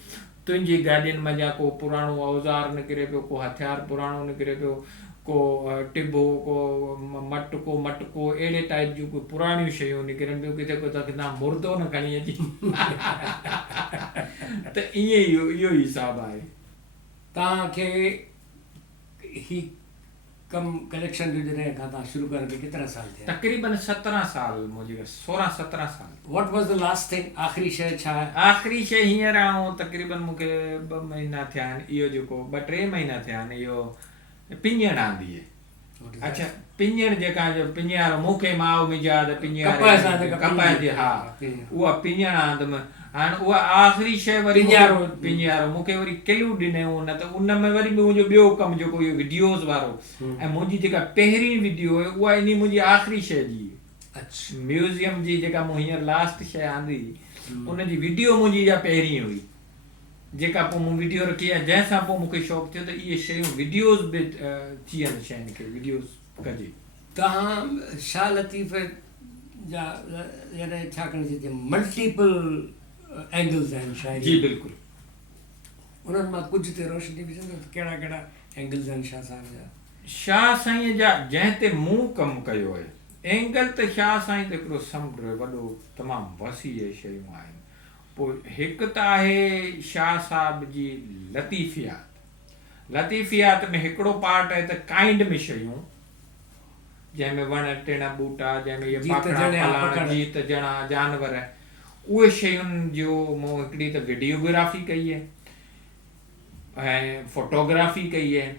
तुंहिंजी गाॾियुनि मंझां को पुराणो औज़ार निकिरे पियो, को हथियार पुराणो निकिरे पियो, को टिबो, को मटको अहिड़े टाइप जूं कोई पुराणियूं शयूं निकिरनि पियूं, किथे को तव्हां मुर्दो न खणी अची। त ईअं इहो हिसाबु आहे। तव्हांखे ही कमु कलेक्शन जो जॾहिं खां तव्हां शुरू करण में केतिरा साल थिया? तक़रीबन 17 साल मुंहिंजी, 16-17 साल। What was the last thing? आख़िरी शइ छा आहे? आख़िरी शइ हींअर आउं तक़रीबन मूंखे 2 महीना थिया आहिनि, इहो जेको 2-3 महीना थिया आहिनि, इहो पिंजण आंदी आहे। अच्छा, पिंजण जेका जो पिंजर मूंखे माउ मिजाद पिंजर कपास जी, हा उहा पिंजण आंदमि। हाणे उहा आख़िरी शइ वरी पिंजारो मूंखे वरी किलियूं ॾिनऊं, न त उन में वरी मुंहिंजो ॿियो कमु जेको इहो वीडियोज़ वारो, ऐं मुंहिंजी जेका पहिरीं वीडियो आहे उहा इन मुंहिंजी आख़िरी शइ जी। अच्छा, म्यूज़ियम जी जेका मूं हींअर लास्ट शइ आंदी, उनजी वीडियो मुंहिंजी इहा पहिरीं हुई, जेका पोइ मूं वीडियो रखी आहे, जंहिंसां पोइ मूंखे शौक़ु थियो त इहे शयूं वीडियोज़ बि थी वञनि, शयुनि खे वीडियोज़ कजे। तव्हां शाह लतीफ़ जा यानी छा करणु चइजे मल्टीपल एंगल्स आहिनि शायदि? जी बिल्कुलु। उन्हनि मां कुझु ते रोशनी विझंदो त कहिड़ा कहिड़ा एंगल्स आहिनि शाह साहिब जा? शाह साईं जा जंहिं ते मूं कमु कयो आहे, एंगल त शाह साईं त हिकिड़ो समुंड वॾो तमामु वसी शयूं आहिनि। पोइ हिकु त आहे शाह साहिब जी लतीफ़ियात। लतीफ़ियात में हिकिड़ो पार्ट आहे त काइंड में शयूं, जंहिंमें वण टिण ॿूटा, जंहिंमें जीत जणा जानवर, उहे शयुनि जो मूं हिकिड़ी त वीडियोग्राफी कई आहे ऐं फोटोग्राफी कई आहे,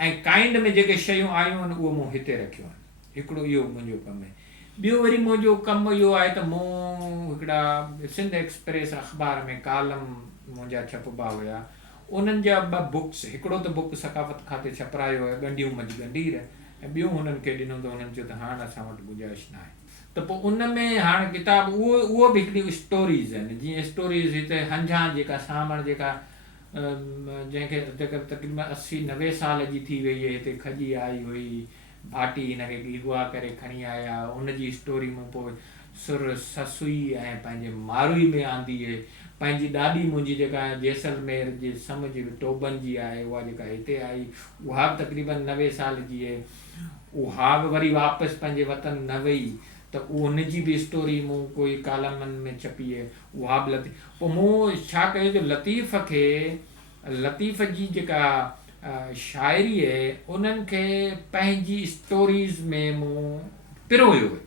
ऐं काइंड में जेके शयूं आयूं आहिनि उहे मूं हिते रखियूं आहिनि। हिकिड़ो इहो मुंहिंजो कमु आहे। ॿियो वरी मुंहिंजो कमु इहो आहे त मूं हिकिड़ा सिंध एक्सप्रेस अख़बार में कालम मुंहिंजा छपबा हुया, उन्हनि जा 2 बुक्स, हिकिड़ो त बुक सकाफ़त खाते छपरायो आहे ॻंढियूं मज ॻंढीर, ऐं ॿियो हुननि खे ॾिनो त हुननि चयो त हाणे असां वटि गुंजाइश न आहे। त पोइ उन में हाणे किताब उहो बि हिकिड़ी स्टोरीज़ आहिनि। जीअं स्टोरीज़ हिते हंझा जेका सामण जेका जंहिंखे तक़रीबन 80-90 साल जी थी वई आहे, हिते खजी आई हुई, भाटी हिनखे गिगवा करे खणी आया, उनजी स्टोरी मूं पोइ सुर ससुई ऐं पंहिंजे मारुई में आंदी आहे। पंहिंजी ॾाॾी मुंहिंजी जेका जैसलमेर जे समुझ टोबन जी आहे, उहा जेका हिते आई, उहा बि तक़रीबन 90 साल जी आहे। उहा बि वरी वापसि पंहिंजे वतन न वई, त उनजी बि स्टोरी मूं कोई कालमनि में छपी आहे, उहा बि पोइ मूं छा कयो जो लतीफ़ जी जेका शाइरी आहे उन्हनि खे पंहिंजी स्टोरीज़ में मूं पिरोयो आहे,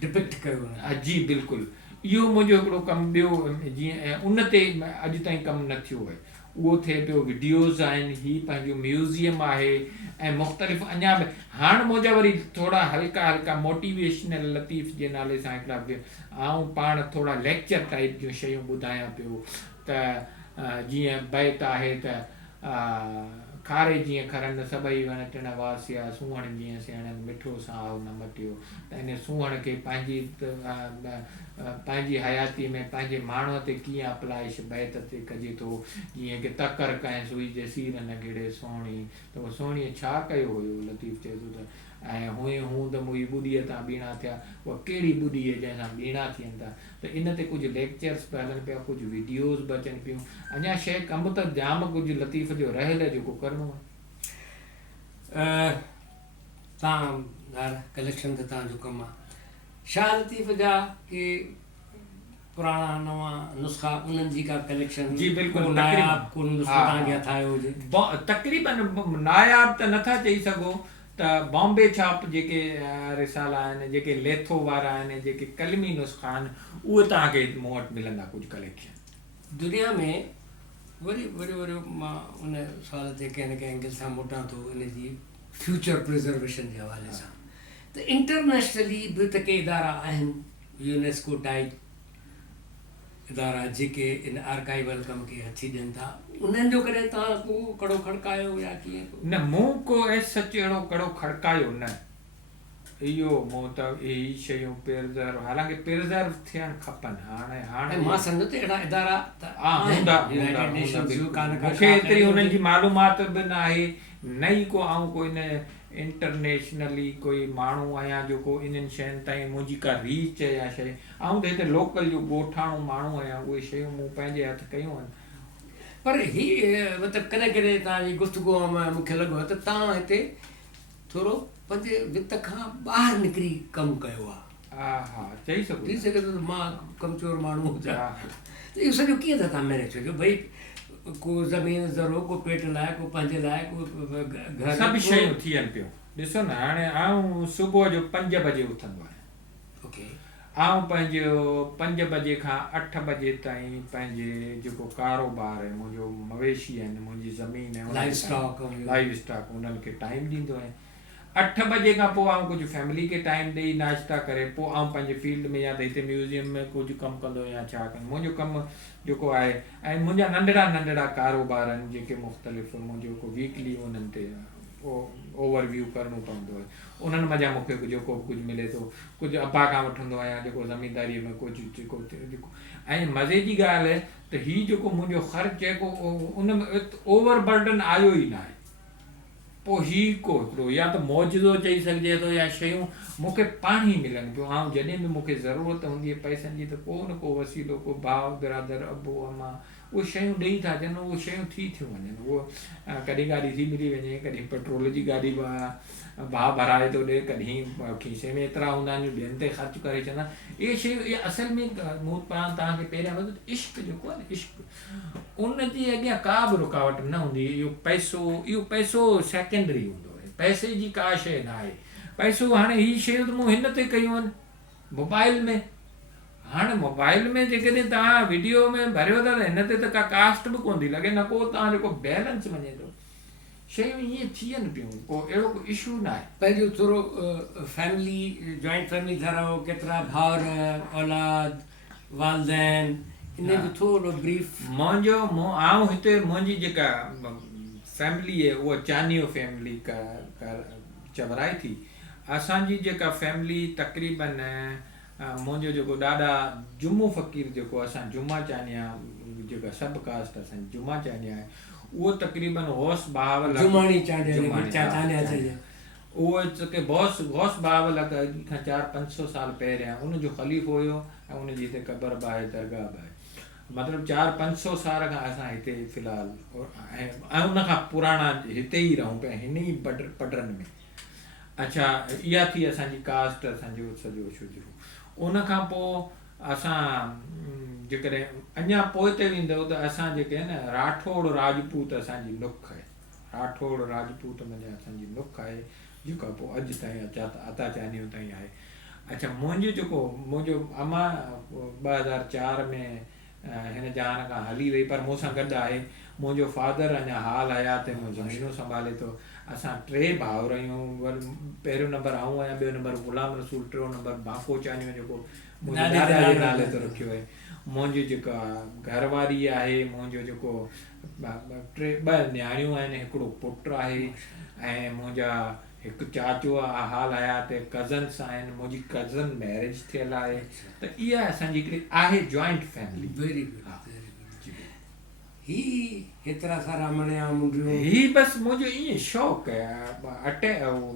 डिपिक्ट कयो। जी बिल्कुलु, इहो मुंहिंजो हिकिड़ो कमु ॿियो जीअं, ऐं उन ते अॼु ताईं कमु न थियो आहे, उहो थिए पियो। वीडियोज़ आहिनि, हीअ पंहिंजो म्यूज़ियम आहे, ऐं मुख़्तलिफ़ अञा बि हाणे मुंहिंजा वरी थोरा हल्का मोटिवेशनल लतीफ़ जे नाले सां हिकिड़ा आऊं पाण थोरा लेक्चर टाइप जूं शयूं ॿुधायां पियो। त जीअं बैत आहे त खारे जीअं खरनि सभई वण टिण वासिया सूहण जीअं सेणनि मिठो साओ न मटियो त इन सूहण खे पंहिंजी हयाती में पंहिंजे माण्हूअ ते कीअं अप्लाइश बैत ते कजे थो जीअं की तकर कंहिं सुई जे सीर न गिड़े सोणी त उहो सोणीअ छा कयो हुयो लतीफ़ चए थो त ऐं हुई हूं त मुंहिंजी ॿुॾीअ तां ॿीणा थिया उहा कहिड़ी ॿुॾी आहे जंहिंसां ॿीणा थियनि था त इन ते कुझु लेक्चर्स पिया हलनि पिया कुझु वीडियोज़ बि अचनि पियूं अञा शइ कमु त जाम कुझु लतीफ़ जो रहियल जेको करिणो आहे तव्हां कलेक्शन त तव्हांजो कमु आहे शाह लतीफ़ जा के पुराणा नवां नुस्ख़ा उन्हनि जी का कलेक्शन जी बिल्कुलु नायाब को नुस्ख़ो तव्हांखे हथ आयो हुजे तक़रीबन नायाब त नथा चई सघो त बॉम्बे छाप जेके रिसाला आहिनि जेके लेथो वारा आहिनि जेके कलमी नुस्ख़ा आहिनि उहे तव्हांखे मूं वटि मिलंदा कुझु कलेक्शन दुनिया में वरी वरी वरी मां उन सवाल ते कंहिं न कंहिं एंगल सां मोटां थो इन जी फ्यूचर प्रिजर्वेशन जे हवाले सां त इंटरनेशनली बि त के इदारा आहिनि यूनेस्को टाइप इदारा जेके इन आर्काइवल कम खे हथी ॾियनि था उन्हनि जो कॾहिं तव्हां को कड़ो खड़कायो या कीअं न मूं को सच अहिड़ो कड़ो खड़कायो न इहो मूं त इहे शयूं प्रिज़र्व हालांकि प्रिज़र्व थियणु खपनि हाणे मां सम्झो त अहिड़ा इदारा मूंखे एतिरी हुननि जी मालूमात बि न आहे न ई को आऊं को इन इंटरनेशनली कोई माण्हू आहियां जेको इन्हनि शयुनि ताईं मुंहिंजी का रीच या शइ ऐं त हिते लोकल जो ॻोठाणो माण्हू आहियां उहे शयूं मूं पंहिंजे हथ कयूं आहिनि पर हीअ मतिलबु कॾहिं कॾहिं तव्हांजी गुफ़्तगूअ में मूंखे लॻो त तव्हां हिते थोरो पंहिंजे वित खां ॿाहिरि निकिरी कमु कयो आहे हा हा चई सघो थी सघे थो त मां कमज़ोर माण्हू हुजां त इहो सॼो कीअं था तव्हां मैनेज कयो भई को ज़मीन ज़रो को पेट लाइ को पंहिंजे लाइ को घर सभु शयूं थियनि पियूं ॾिसो न हाणे आऊं सुबुह जो 5 बजे उथंदो आहियां ओके आऊं पंहिंजो 5 बजे खां 8 बजे ताईं पंहिंजे जेको कारोबार आहे मुंहिंजो मवेशी आहिनि मुंहिंजी ज़मीन आहे लाइव स्टॉक उन्हनि खे टाइम ॾींदो आहियां 8 बजे खां पोइ आऊं कुझु फैमिली खे टाइम ॾेई नाश्ता करे पोइ आऊं पंहिंजे फील्ड में या त हिते म्यूज़ियम में कुझु कमु कंदो या छा कंदो मुंहिंजो कमु जेको आहे ऐं मुंहिंजा नंढड़ा कारोबार आहिनि जेके मुख़्तलिफ़ मुंहिंजो को वीकली उन्हनि ते ओवरव्यू करिणो पवंदो आहे उन्हनि मज़ा मूंखे जेको कुझु मिले थो कुझु अब्बा खां वठंदो आहियां जेको ज़मीनदारीअ में कुझु जेको ऐं मज़े जी ॻाल्हि आहे त हीउ जेको मुंहिंजो ख़र्चु जेको उन में ओवर बर्डन आयो ई न आहे पोइ हीउ को हिकिड़ो या त मौजूदो चई सघिजे थो या शयूं मूंखे पाण ई मिलनि पियूं ऐं जॾहिं बि मूंखे ज़रूरत हूंदी आहे पैसनि जी त को न को वसीलो को भाउ बिरादर अबो अमा उहे शयूं ॾेई था ॾियनि उहे शयूं थियूं वञनि उहो कॾहिं गाॾी थी मिली वञे कॾहिं पेट्रोल जी गाॾी भाउ भराए थो ॾिए कॾहिं खीसे में एतिरा हूंदा आहिनि ॿियनि ते ख़र्चु करे छॾंदा इहे शयूं इहे असल में मूं पाण तव्हांखे पहिरियां वधो इश्क जेको आहे न इश्क उन जे अॻियां का बि रुकावट न हूंदी इहो पैसो सेकेंडरी हूंदो आहे पैसे जी का शइ न आहे पैसो हाणे हीअ शयूं त मूं हिन ते कयूं आहिनि मोबाइल में हाणे मोबाइल में जेकॾहिं तव्हां वीडियो में भरियो था त हिन ते त का कास्ट बि कोन थी लॻे न को तव्हां जेको बैलेंस वञे थो शयूं ईअं थियनि पियूं को अहिड़ो को इशू न आहे पंहिंजो थोरो फैमिली जॉइंट फैमिली ठाहिरायो केतिरा भाउर औलाद वालदेन इन जो थोरो ब्रीफ आऊं हिते मुंहिंजी जेका फैमिली आहे उहा चानियो फैमिली चवराई थी असांजी जेका फैमिली तक़रीबन मुंहिंजो जेको ॾाढा जुम्मू फ़क़ीर जेको असां जुमा चानिया जेका सभु कास्ट असांजी जुमा चानिया आहे उहो तक़रीबन गौस बहावल उहो के गौस बहावल खां 400-500 साल पहिरियां उनजो ख़लीफ़ो हुयो ऐं उनजी हिते क़बर बि आहे दरगाह बि आहे मतिलबु 400-500 साल खां असां हिते फ़िलहालु ऐं उनखां पुराणा हिते ई रहूं पिया हिन ई पडरनि में अच्छा इहा थी असांजी कास्ट असांजो सॼो शुरू उनखां पोइ असां जेकॾहिं अञा पोइ ते वेंदव त असां जेके आहे न राठौड़ राजपूत असांजी नुख आहे राठौड़ राजपूत में असांजी नुख आहे जेका पोइ अॼु ताईं अताचानियूं ताईं आहे अच्छा मुंहिंजो अमा 2004 में हिन जहान खां हली वई पर मूंसां गॾु आहे मुंहिंजो फादर अञा हाल हयात में ज़मीनूं संभाले थो। असां 3 भाउर आहियूं, पहिरियों नंबर आऊं आहियां, ॿियो नंबर गुलाम रसूल, टियों नंबर बाको चानियो जेको मुंहिंजे दादा जे नाले ते रखियो आहे। मुंहिंजी जेका घरवारी आहे, मुंहिंजो जेको 2 न्याणियूं आहिनि, हिकिड़ो पुटु आहे, ऐं मुंहिंजा हिकु चाचो आहे हाल हयात, कज़न्स आहिनि, मुंहिंजी कज़न मैरिज थियल आहे। त इहा असांजी हिकिड़ी आहे जॉइंट फैमिली। Very good. ही हेतिरा सारा मणिया मुंडियूं, ही बसि मुंहिंजो ईअं शौक़ु आहे,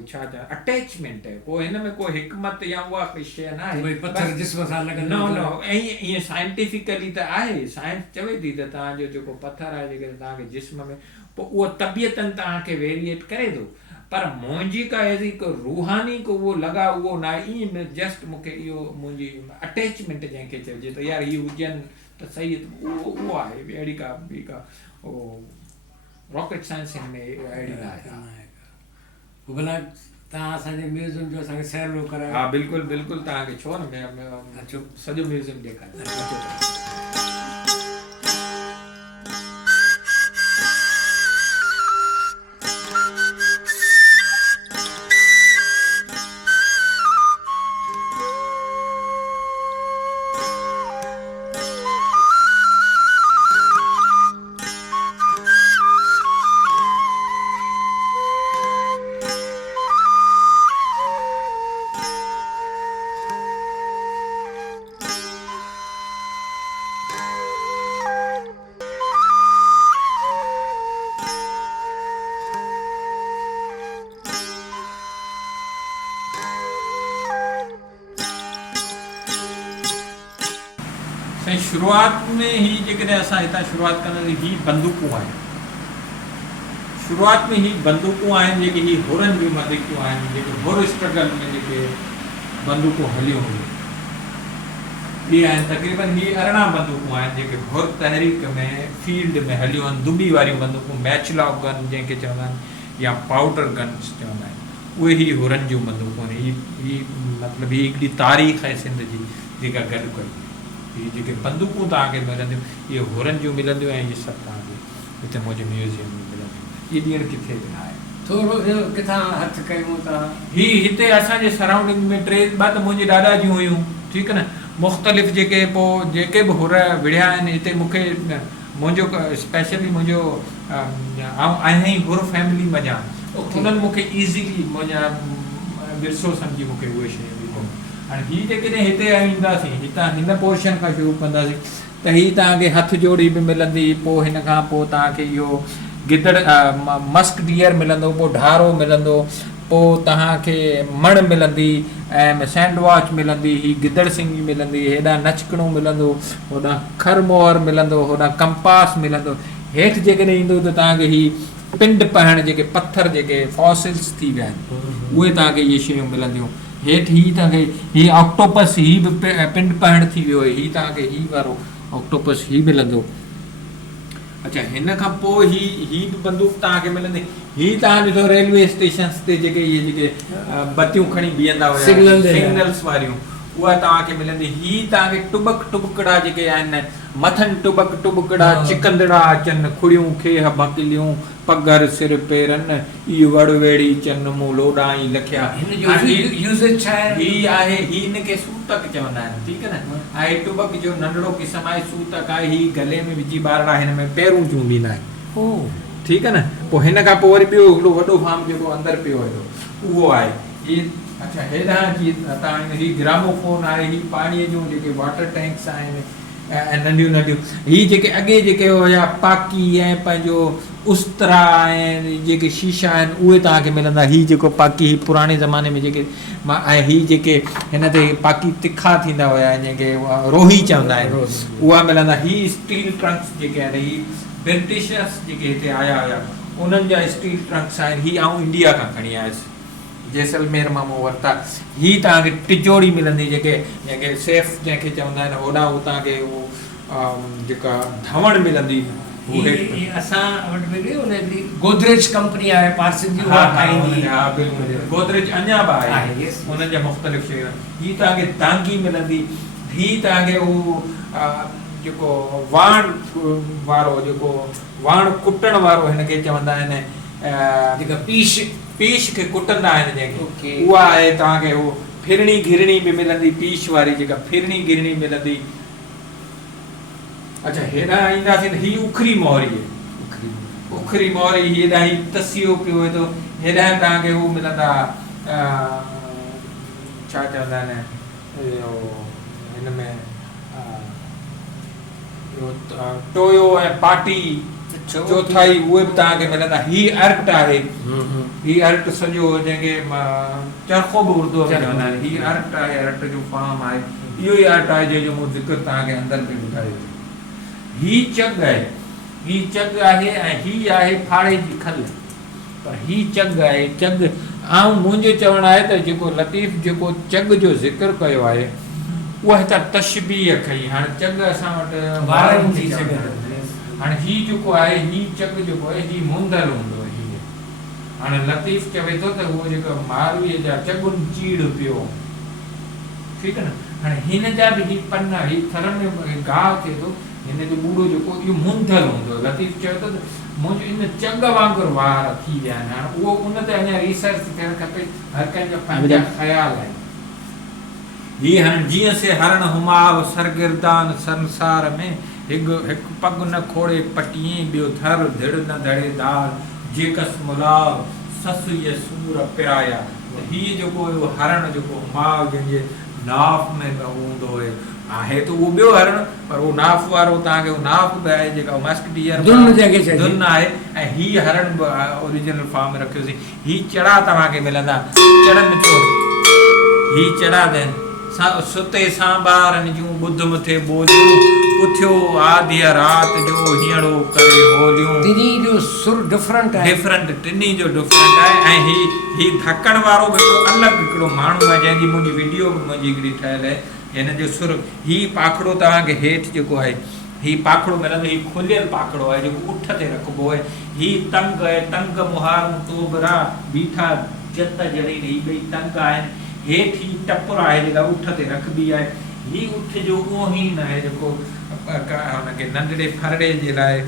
छा चवां अटैचमेंट आहे। पोइ हिन में कोई हिकमत या उहा कोई शइ न आहे, पत्थर जिस्म सां लॻंदो। न ऐं ईअं साइंटिफिकली त आहे, साइंस चवे थी त तव्हांजो जेको पत्थर आहे जेके तव्हांखे जिस्म में, पोइ उहो तबियतनि तव्हांखे वेरिएट करे थो, पर मुंहिंजी का अहिड़ी को रूहानी को उहो लॻा उहो न आहे। ईअं जस्ट मूंखे इहो मुंहिंजी अटैचमेंट जंहिंखे चइजे त यार इहे हुजनि त सही, उहो आहे। अहिड़ी का ॿी का रॉकेट साइंस हिन में अहिड़ी न आहे। भला तव्हां असांजे म्यूज़ियम जो असांखे सैर करायो। हा बिल्कुलु बिल्कुलु, तव्हांखे छो न, अचो सॼो म्यूज़ियम ॾेखारियो। शुरुआत में ही जेकॾहिं असां हितां शुरुआत कंदासीं, ही बंदूकूं आहिनि। शुरुआत में ही बंदूकूं आहिनि जेके ही हुरनि जूं बंदूकूं आहिनि, जेके हुर स्ट्रगल में जेके बंदूकूं हलियूं हुयूं। इहे आहिनि तक़रीबन ही 18 बंदूकूं आहिनि जेके हुर तहरीक में फील्ड में हलियूं आहिनि। दुबी वारियूं बंदूकूं, मैचलॉक गन जंहिंखे चवंदा आहिनि, या पाउडर गन्स चवंदा आहिनि, उहे ही हुरनि जूं बंदूकूं आहिनि। ही मतिलबु ही हिकिड़ी तारीख़ आहे सिंध जी जेका गॾु कई। ये जेके बंदूकूं तव्हांखे मिलंदियूं, इहे हुरनि जूं मिलंदियूं, ऐं इहे सभु तव्हांखे हिते मुंहिंजे म्यूज़ियम में मिलंदियूं। इहे ॾींहं किथे बि न आहे। थोरो किथां हथु कयूं था। ही हिते असांजे सराउंडिंग में 3 ॿ त मुंहिंजी ॾाॾा जूं हुयूं, ठीकु न, मुख़्तलिफ़ जेके पोइ जेके बि हुर विढ़िया आहिनि हिते। मूंखे मुंहिंजो स्पेशली मुंहिंजो आहियां ई हुर फैमिली मञा, उन्हनि मूंखे ईज़ीली मुंहिंजा विरसो सम्झी मूंखे उहे शयूं ॾिनो। हाणे हीअ जेकॾहिं हिते ईंदासीं, हितां हिन पोर्शन खां शुरू कंदासीं त हीअ तव्हांखे हथ जोड़ी बि मिलंदी। पोइ हिन खां पोइ तव्हांखे इहो गिदड़ मस्क डियर मिलंदो, पोइ ढारो मिलंदो, पोइ तव्हांखे मण मिलंदी, ऐं सैंड वॉच मिलंदी, ही गिदड़ सिंगी मिलंदी, हेॾां नचकणो मिलंदो, होॾां खरमोहर मिलंदो, होॾां कंपास मिलंदो। हेठि जेकॾहिं ईंदो त तव्हांखे ही पिंड पहण जेके पत्थर जेके फॉसिल्स थी विया आहिनि, उहे तव्हांखे इहे शयूं मिलंदियूं। हेठि ही तव्हांखे ही ऑक्टोपस, ही बि पिंड पहण थी वियो आहे, ही तव्हांखे ही वारो ऑक्टोपस ही मिलंदो। अच्छा, हिन खां पोइ ही बि बंदूक तव्हांखे मिलंदी। ही तव्हां ॾिठो रेलवे स्टेशन्स ते जेके इहे जेके बतियूं खणी बीहंदा हुया, सिग्नल्स वारियूं, उहा तव्हांखे मिलंदी। ही तव्हांखे टुबक टुबकड़ा जेके आहिनि, मथनि टुबक टुबकड़ा चिकंदड़ा अचनि, खुड़ियूं खेह भकिलियूं, पगर सिर पेरनि, ई वड़ वेड़ी चन मूं लोॾाई लखिया। ही आहे, ही हिनखे सूतक चवंदा आहिनि, ठीकु आहे न। आहे टुबक जो नंढड़ो क़िस्म आहे, सूतक आहे, ही गले में विझी ॿारड़ा हिन में पेरूं चूंबींदा आहिनि, ठीकु आहे न। पोइ हिन खां पोइ वरी ॿियो हिकिड़ो वॾो फार्म जेको अंदरि पियो हुयो, उहो आहे ही। अच्छा, हेॾां जी तव्हां ही ग्रामोफोन आहे, ही पाणीअ जूं जेके वाटर टैंक्स आहिनि, ऐं नंढियूं नंढियूं ही जेके अॻे जेके हुया पाकी ऐं पंहिंजो उस्तरा ऐं जेके शीशा आहिनि, उहे तव्हांखे मिलंदा। ही जेको पाकी, ही पुराणे ज़माने में जेके ऐं ही जेके हिन ते पाकी तिखा थींदा हुया, जंहिंखे रोही चवंदा आहिनि, उहा मिलंदा। ही स्टील ट्रंक्स जेके आहिनि, ही ब्रिटिशर्स जेके हिते आया हुया, उन्हनि जा स्टील ट्रंक्स आहिनि। ही आऊं इंडिया खां खणी आयुसि, जैसलमेर मां मूं वरिता। ही तव्हांखे टिजोड़ी मिलंदी, जंहिंखे सेफ जंहिंखे चवंदा आहिनि, होॾां तव्हांखे उहो जेका धवण मिलंदी। असां वटि गोदरेज कंपनी आहे पार्सिन जी, हा बिल्कुलु, गोदरेज अञा बि आहे, उन्हनि जा मुख़्तलिफ़ शयूं। ही तव्हांखे दांगी मिलंदी। ही तव्हांखे उहो जेको वाण वारो जेको वाण कुटण वारो हिनखे चवंदा आहिनि जेका पीश पीश खे कुटंदा आहिनि जंहिंखे Okay. उहा आहे तव्हांखे उहो फिरणी घिरणी बि मिलंदी पीश वारी जेका फिरणी घिरणी मिलंदी। अच्छा हेॾां ईंदासीं त हीअ उखरी मोहरी आहे उखरी मोहरी हेॾां ही तसियो पियो वेंदो हेॾां तव्हांखे हू मिलंदा छा चवंदा आहिनि हिन में टोयो ऐं पाटी चौथाई उहे बि तव्हांखे मिलंदा। ही अर्ट आहे ही अर्ट सॼो जंहिंखे चरखो बि उर्दू में चवंदा आहिनि ही अर्ट आहे अर्ट जो फार्म आहे इहो ई अर्ट आहे जंहिंजो मूं ज़िक्र तव्हांखे अंदरि बि ॿुधायो। ही चग आहे ही चग आहे ऐं ही आहे फाड़े जी खल पर ही चग आहे चग ऐं मुंहिंजो चवणु आहे त जेको लतीफ़ जेको चग जो ज़िक्र कयो आहे उहा हितां तशबीह कई। हाणे चग असां वटि वारनि जी चग हाणे ही जेको आहे ही चग जेको आहे ही मुंदल हूंदो आहे हीअ। हाणे लतीफ़ चवे थो त उहो जेको मारवीअ जा चगुनि चीड़ पियो ठीकु आहे न। हाणे हिन जा बि ही पन ही थरनि में गाहु थिए थो हिन जो ॿूड़ो जेको इहो मुंदल हूंदो। लतीफ़ चयो थो त मुंहिंजो इन चग वांगुरु वार थी विया आहिनि। हाणे उहो उन ते अञा रिसर्च थियणु खपे हर कंहिंजा पंहिंजा ख़्याल आहिनि। हीअ हाणे जीअं से हरण हुमाव सरगिरदान संसार में हिकु पग न खोड़े पटिए ॿियो धर धिड़ न धड़े दार जेकस मुलाव ससु ये सूर पिराया। हीअ जेको हरण जेको हुमाव जंहिंजे नाफ़ में हूंदो हुए आहे त उहो ॿियो हरण पर उहो नाफ़ वारो तव्हांखे उहो नाफ़ बि आहे जेका मस्कडियर धुन आहे ऐं हीअ हरण बि ओरिजिनल फॉर्म में रखियोसीं। हीअ चड़ा तव्हांखे मिलंदा चढ़नि थियो ही चड़ा आहिनि सुते सां ॿारनि जूं ॿुध मथे ॿोलियूं उथियो आधी राति जो हीअड़ो करे होलियूं टिनी जो सुर डिफरेंट आहे टिनी जो डिफरेंट आहे। ऐं ही धकण वारो बि अलॻि हिकिड़ो माण्हू आहे जंहिंजी मुंहिंजी वीडियो बि मुंहिंजी हिकिड़ी ठहियल आहे हिन जो सुर। ही पाखड़ो तव्हांखे हेठि जेको आहे ही पाखड़ो मिलंदो ही खुलियल पाखड़ो आहे जेको उठ ते रखिबो आहे। ही तंग आहे तंग मुहारूं तोबरा बीठा जत जड़ी ही ॿई तंग आहिनि। हेठि ही टपुर आहे जेका उठ ते रखबी आहे। ही उठ जो उहो ई न आहे जेको हुनखे नंढड़े फरड़े जे लाइ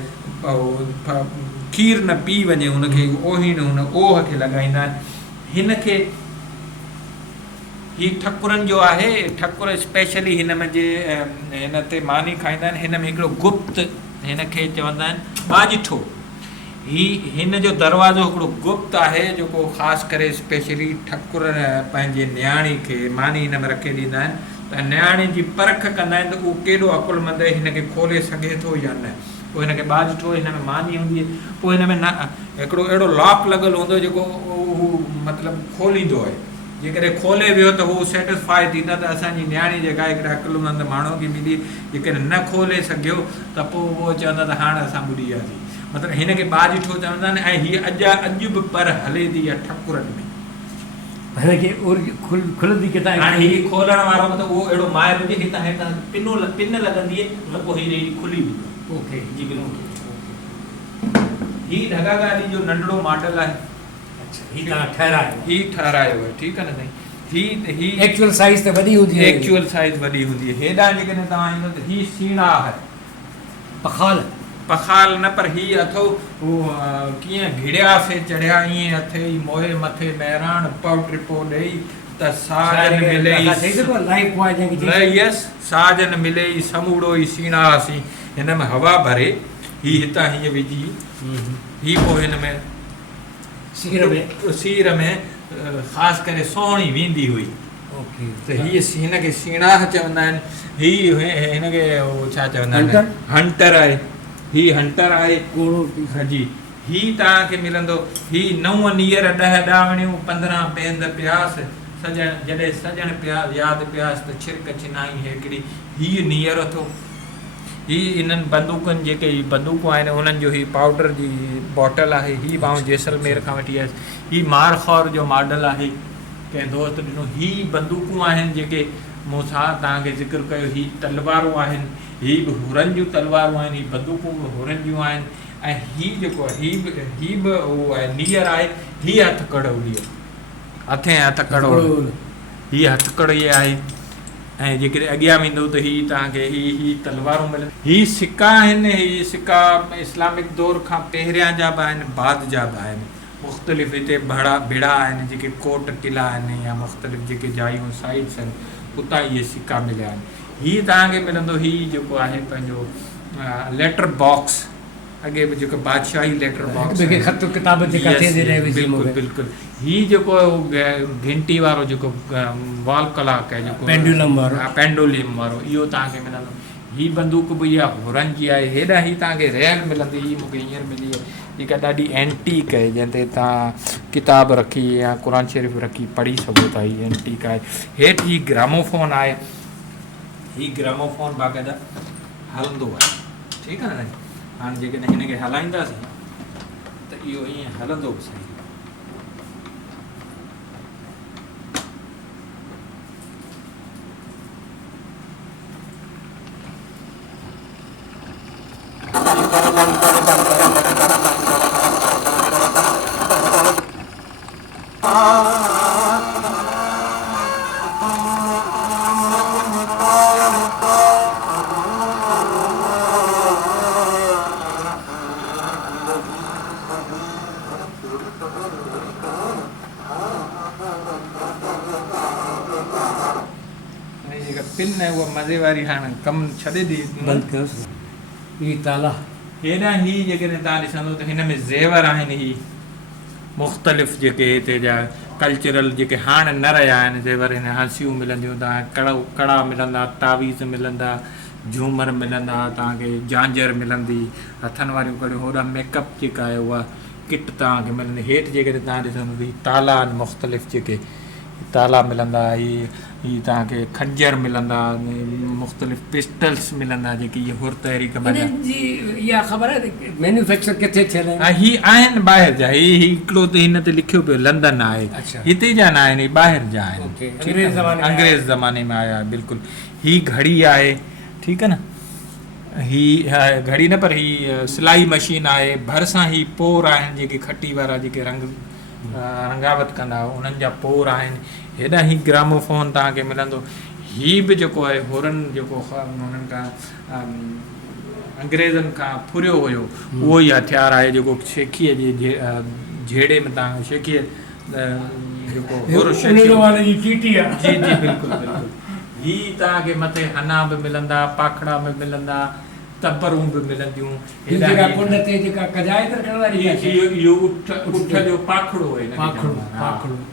खीर न पी वञे हुनखे ओहीन हुन ओह खे लॻाईंदा आहिनि। हिनखे ही ठकुरनि जो आहे ठकुर स्पेशली हिन में जे हिन ते मानी खाईंदा आहिनि। हिन में हिकिड़ो गुप्त हिनखे चवंदा आहिनि ॿाजिठो हिन जो दरवाज़ो हिकिड़ो गुप्त आहे जेको ख़ासि करे स्पेशली ठकुर पंहिंजे न्याणी खे मानी हिन में रखे ॾींदा आहिनि त न्याणी जी परख कंदा आहिनि त उहो केॾो अकुलमंद आहे हिनखे खोले सघे थो या न। पोइ हिनखे ॿाजिठो हिन में मानी हूंदी आहे पोइ हिन में न हिकिड़ो अहिड़ो लॉक लॻल हूंदो जेको हू मतिलबु खोलींदो आहे। जेकॾहिं खोले वियो त हू सेटिस्फाई थींदा त असांजी न्याणी जेका हिकिड़ा अकुलमंद माण्हू खे मिली जेकॾहिं न खोले सघियो त पोइ उहो चवंदा त हाणे असां ॿुॾी वियासीं मतिलबु हिनखे ॿाजिठो चवंदा आहिनि। ऐं हीअ अॼु बि पर हले थी इहा ठकुरनि में हिनखे खुलंदी किथां हाणे हीअ खोलण वारो मतिलबु उहो अहिड़ो माइल हुजे हितां हितां पिन लॻंदी आहे त पोइ हीअ खुली वेंदी। ओके जी बिल्कुलु हीअ ढगा गाॾी जो नंढड़ो मॉडल आहे। ही ठहरायो आहे ठीकु आहे न साईं। ही एक्चुअल साइज त वॾी हूंदी आहे एक्चुअल साइज वॾी हूंदी आहे। हेॾां जेकॾहिं तव्हां ईंदो त ही सीणा आहे पखाल न पर ही अथव कीअं घिड़ियासीं चढ़िया ईअं अथे मोए मथे महिराण पव टिपो ॾेई त साजन मिले यस साजन मिले ई समूड़ो ई सीणासीं हिन में हवा भरे ही हितां हीअं विझी ही पोइ हिन में सीर में ख़ासि करे सोहिणी वेंदी हुई त हीअ हिनखे सीणाह चवंदा आहिनि। ही हिनखे छा चवंदा आहिनि हंटर आहे ही हंटर आहे जी। ही तव्हांखे मिलंदो ही 9 नीर 10 ॾावणियूं 15 पेंद प्यास सजण जॾहिं सजण प्यास यादि प्यास त छिरक चिनाई हिकिड़ी हीअ नीर अथव। ही इन्हनि बंदूकनि जेके बंदूकूं आहिनि उन्हनि जो ही पाउडर जी बॉटल आहे। ही मां जैसलमेर खां वठी आयसि। ही मारखौर जो मॉडल आहे कंहिं दोस्त ॾिनो। ही बंदूकूं आहिनि जेके मूं सां तव्हांखे ज़िक्र कयो ही तलवारूं आहिनि ही बि हुरनि जूं तलवारूं आहिनि ही बंदूकूं बि हुरनि जूं आहिनि। ऐं ही जेको आहे ही बि उहो आहे नीर आहे। ही हथकड़ हूंदी आहे हथे हथकड़ ही हथकड़ इहे आहे। ऐं जेकॾहिं अॻियां वेंदो त हीअ तव्हांखे ही तलवारूं मिलनि। ही सिक्का आहिनि, ही सिक्का इस्लामिक दौर खां पहिरियां जा बि आहिनि, बाद जा बि आहिनि। मुख़्तलिफ़ हिते भिड़ा आहिनि, जेके कोट क़िला आहिनि या मुख़्तलिफ़ जेके जायूं साइट्स आहिनि, उतां इहे सिक्का मिलिया आहिनि। हीअ तव्हांखे मिलंदो, हीअ जेको आहे पंहिंजो लेटर बॉक्स, अॻे बि जेको बादशाही लेटर बॉक्स, ख़त किताब बिल्कुलु बिल्कुलु। हीअ जेको घंटी वारो जेको वॉल क्लॉक आहे, जेको पेंडुलम वारो, इहो तव्हांखे मिलंदो। हीअ बंदूक बि इहा हुरन जी आहे। हेॾा ही तव्हांखे रैल मिलंदी। हीअ मूंखे हींअर मिली आहे, जेका ॾाढी एंटीक आहे, जंहिं ते तव्हां किताब रखी या क़ुर शरीफ़ रखी पढ़ी सघो था। हीअ एंटीक आहे। हेठि ही ग्रामोफोन आहे। हीअ ग्रामोफोन बाक़ाइदा हलंदो आहे, ठीकु आहे न। हाणे जेकॾहिं हिनखे हलाईंदासीं त इहो ईअं हलंदो बि सही। पिन है उहा मज़े वारी हाणे कमु छॾे ॾी बंदि कयोसि। हीअ ताला हेॾा ही जेकॾहिं तव्हां ॾिसंदो त हिन में ज़ेवर आहिनि। ही मुख़्तलिफ़ जेके हिते जा कल्चरल जेके हाणे न रहिया आहिनि ज़ेवर, हिन हंसियूं मिलंदियूं तव्हांखे, कड़ा मिलंदा, तावीज़ मिलंदा, झूमर मिलंदा, तव्हांखे झांझर मिलंदी, हथनि वारियूं कड़ियूं। होॾा मेकअप जेका आहे उहा किट तव्हांखे मिलंदी। हेठि जेकॾहिं तव्हां ॾिसंदो ही ताला आहिनि, मुख़्तलिफ़ जेके ताला मिलंदा। ही तव्हांखे खंजर मिलंदा, मुख़्तलिफ़ पिस्टल्स मिलंदा, जेकी इहे हुर तहरीक में इहा ख़बर आहे मैन्युफैक्चर किथे थियल आहे? ही आहिनि ॿाहिरि जा। ही हिकिड़ो त हिन ते लिखियो पियो लंदन आहे। हिते जा न आहिनि, ॿाहिरि जा आहिनि, अंग्रेज़ ज़माने में आया। बिल्कुलु। ही घड़ी आहे, ठीकु आहे न। ही घड़ी न, पर ही सिलाई मशीन आहे। भरिसां ही पोर आहिनि, जेके खटी वारा जेके रंगावट कंदा, उन्हनि जा पोर आहिनि। हेॾा ही ग्रामोफोन तव्हांखे मिलंदो। हीअ बि जेको आहे हुरनि जेको हुननि खां अंग्रेज़नि खां फुरियो हुयो, उहो ई हथियार आहे जेको शेखीअ जे झेड़े में तव्हां शेखीअ जेको जी जी बिल्कुलु बिल्कुल। हीअ तव्हांखे मथे हना बि मिलंदा, पाखड़ा बि मिलंदा, तबरूं बि मिलंदियूं। इहो उठ जो पाखड़ो आहे,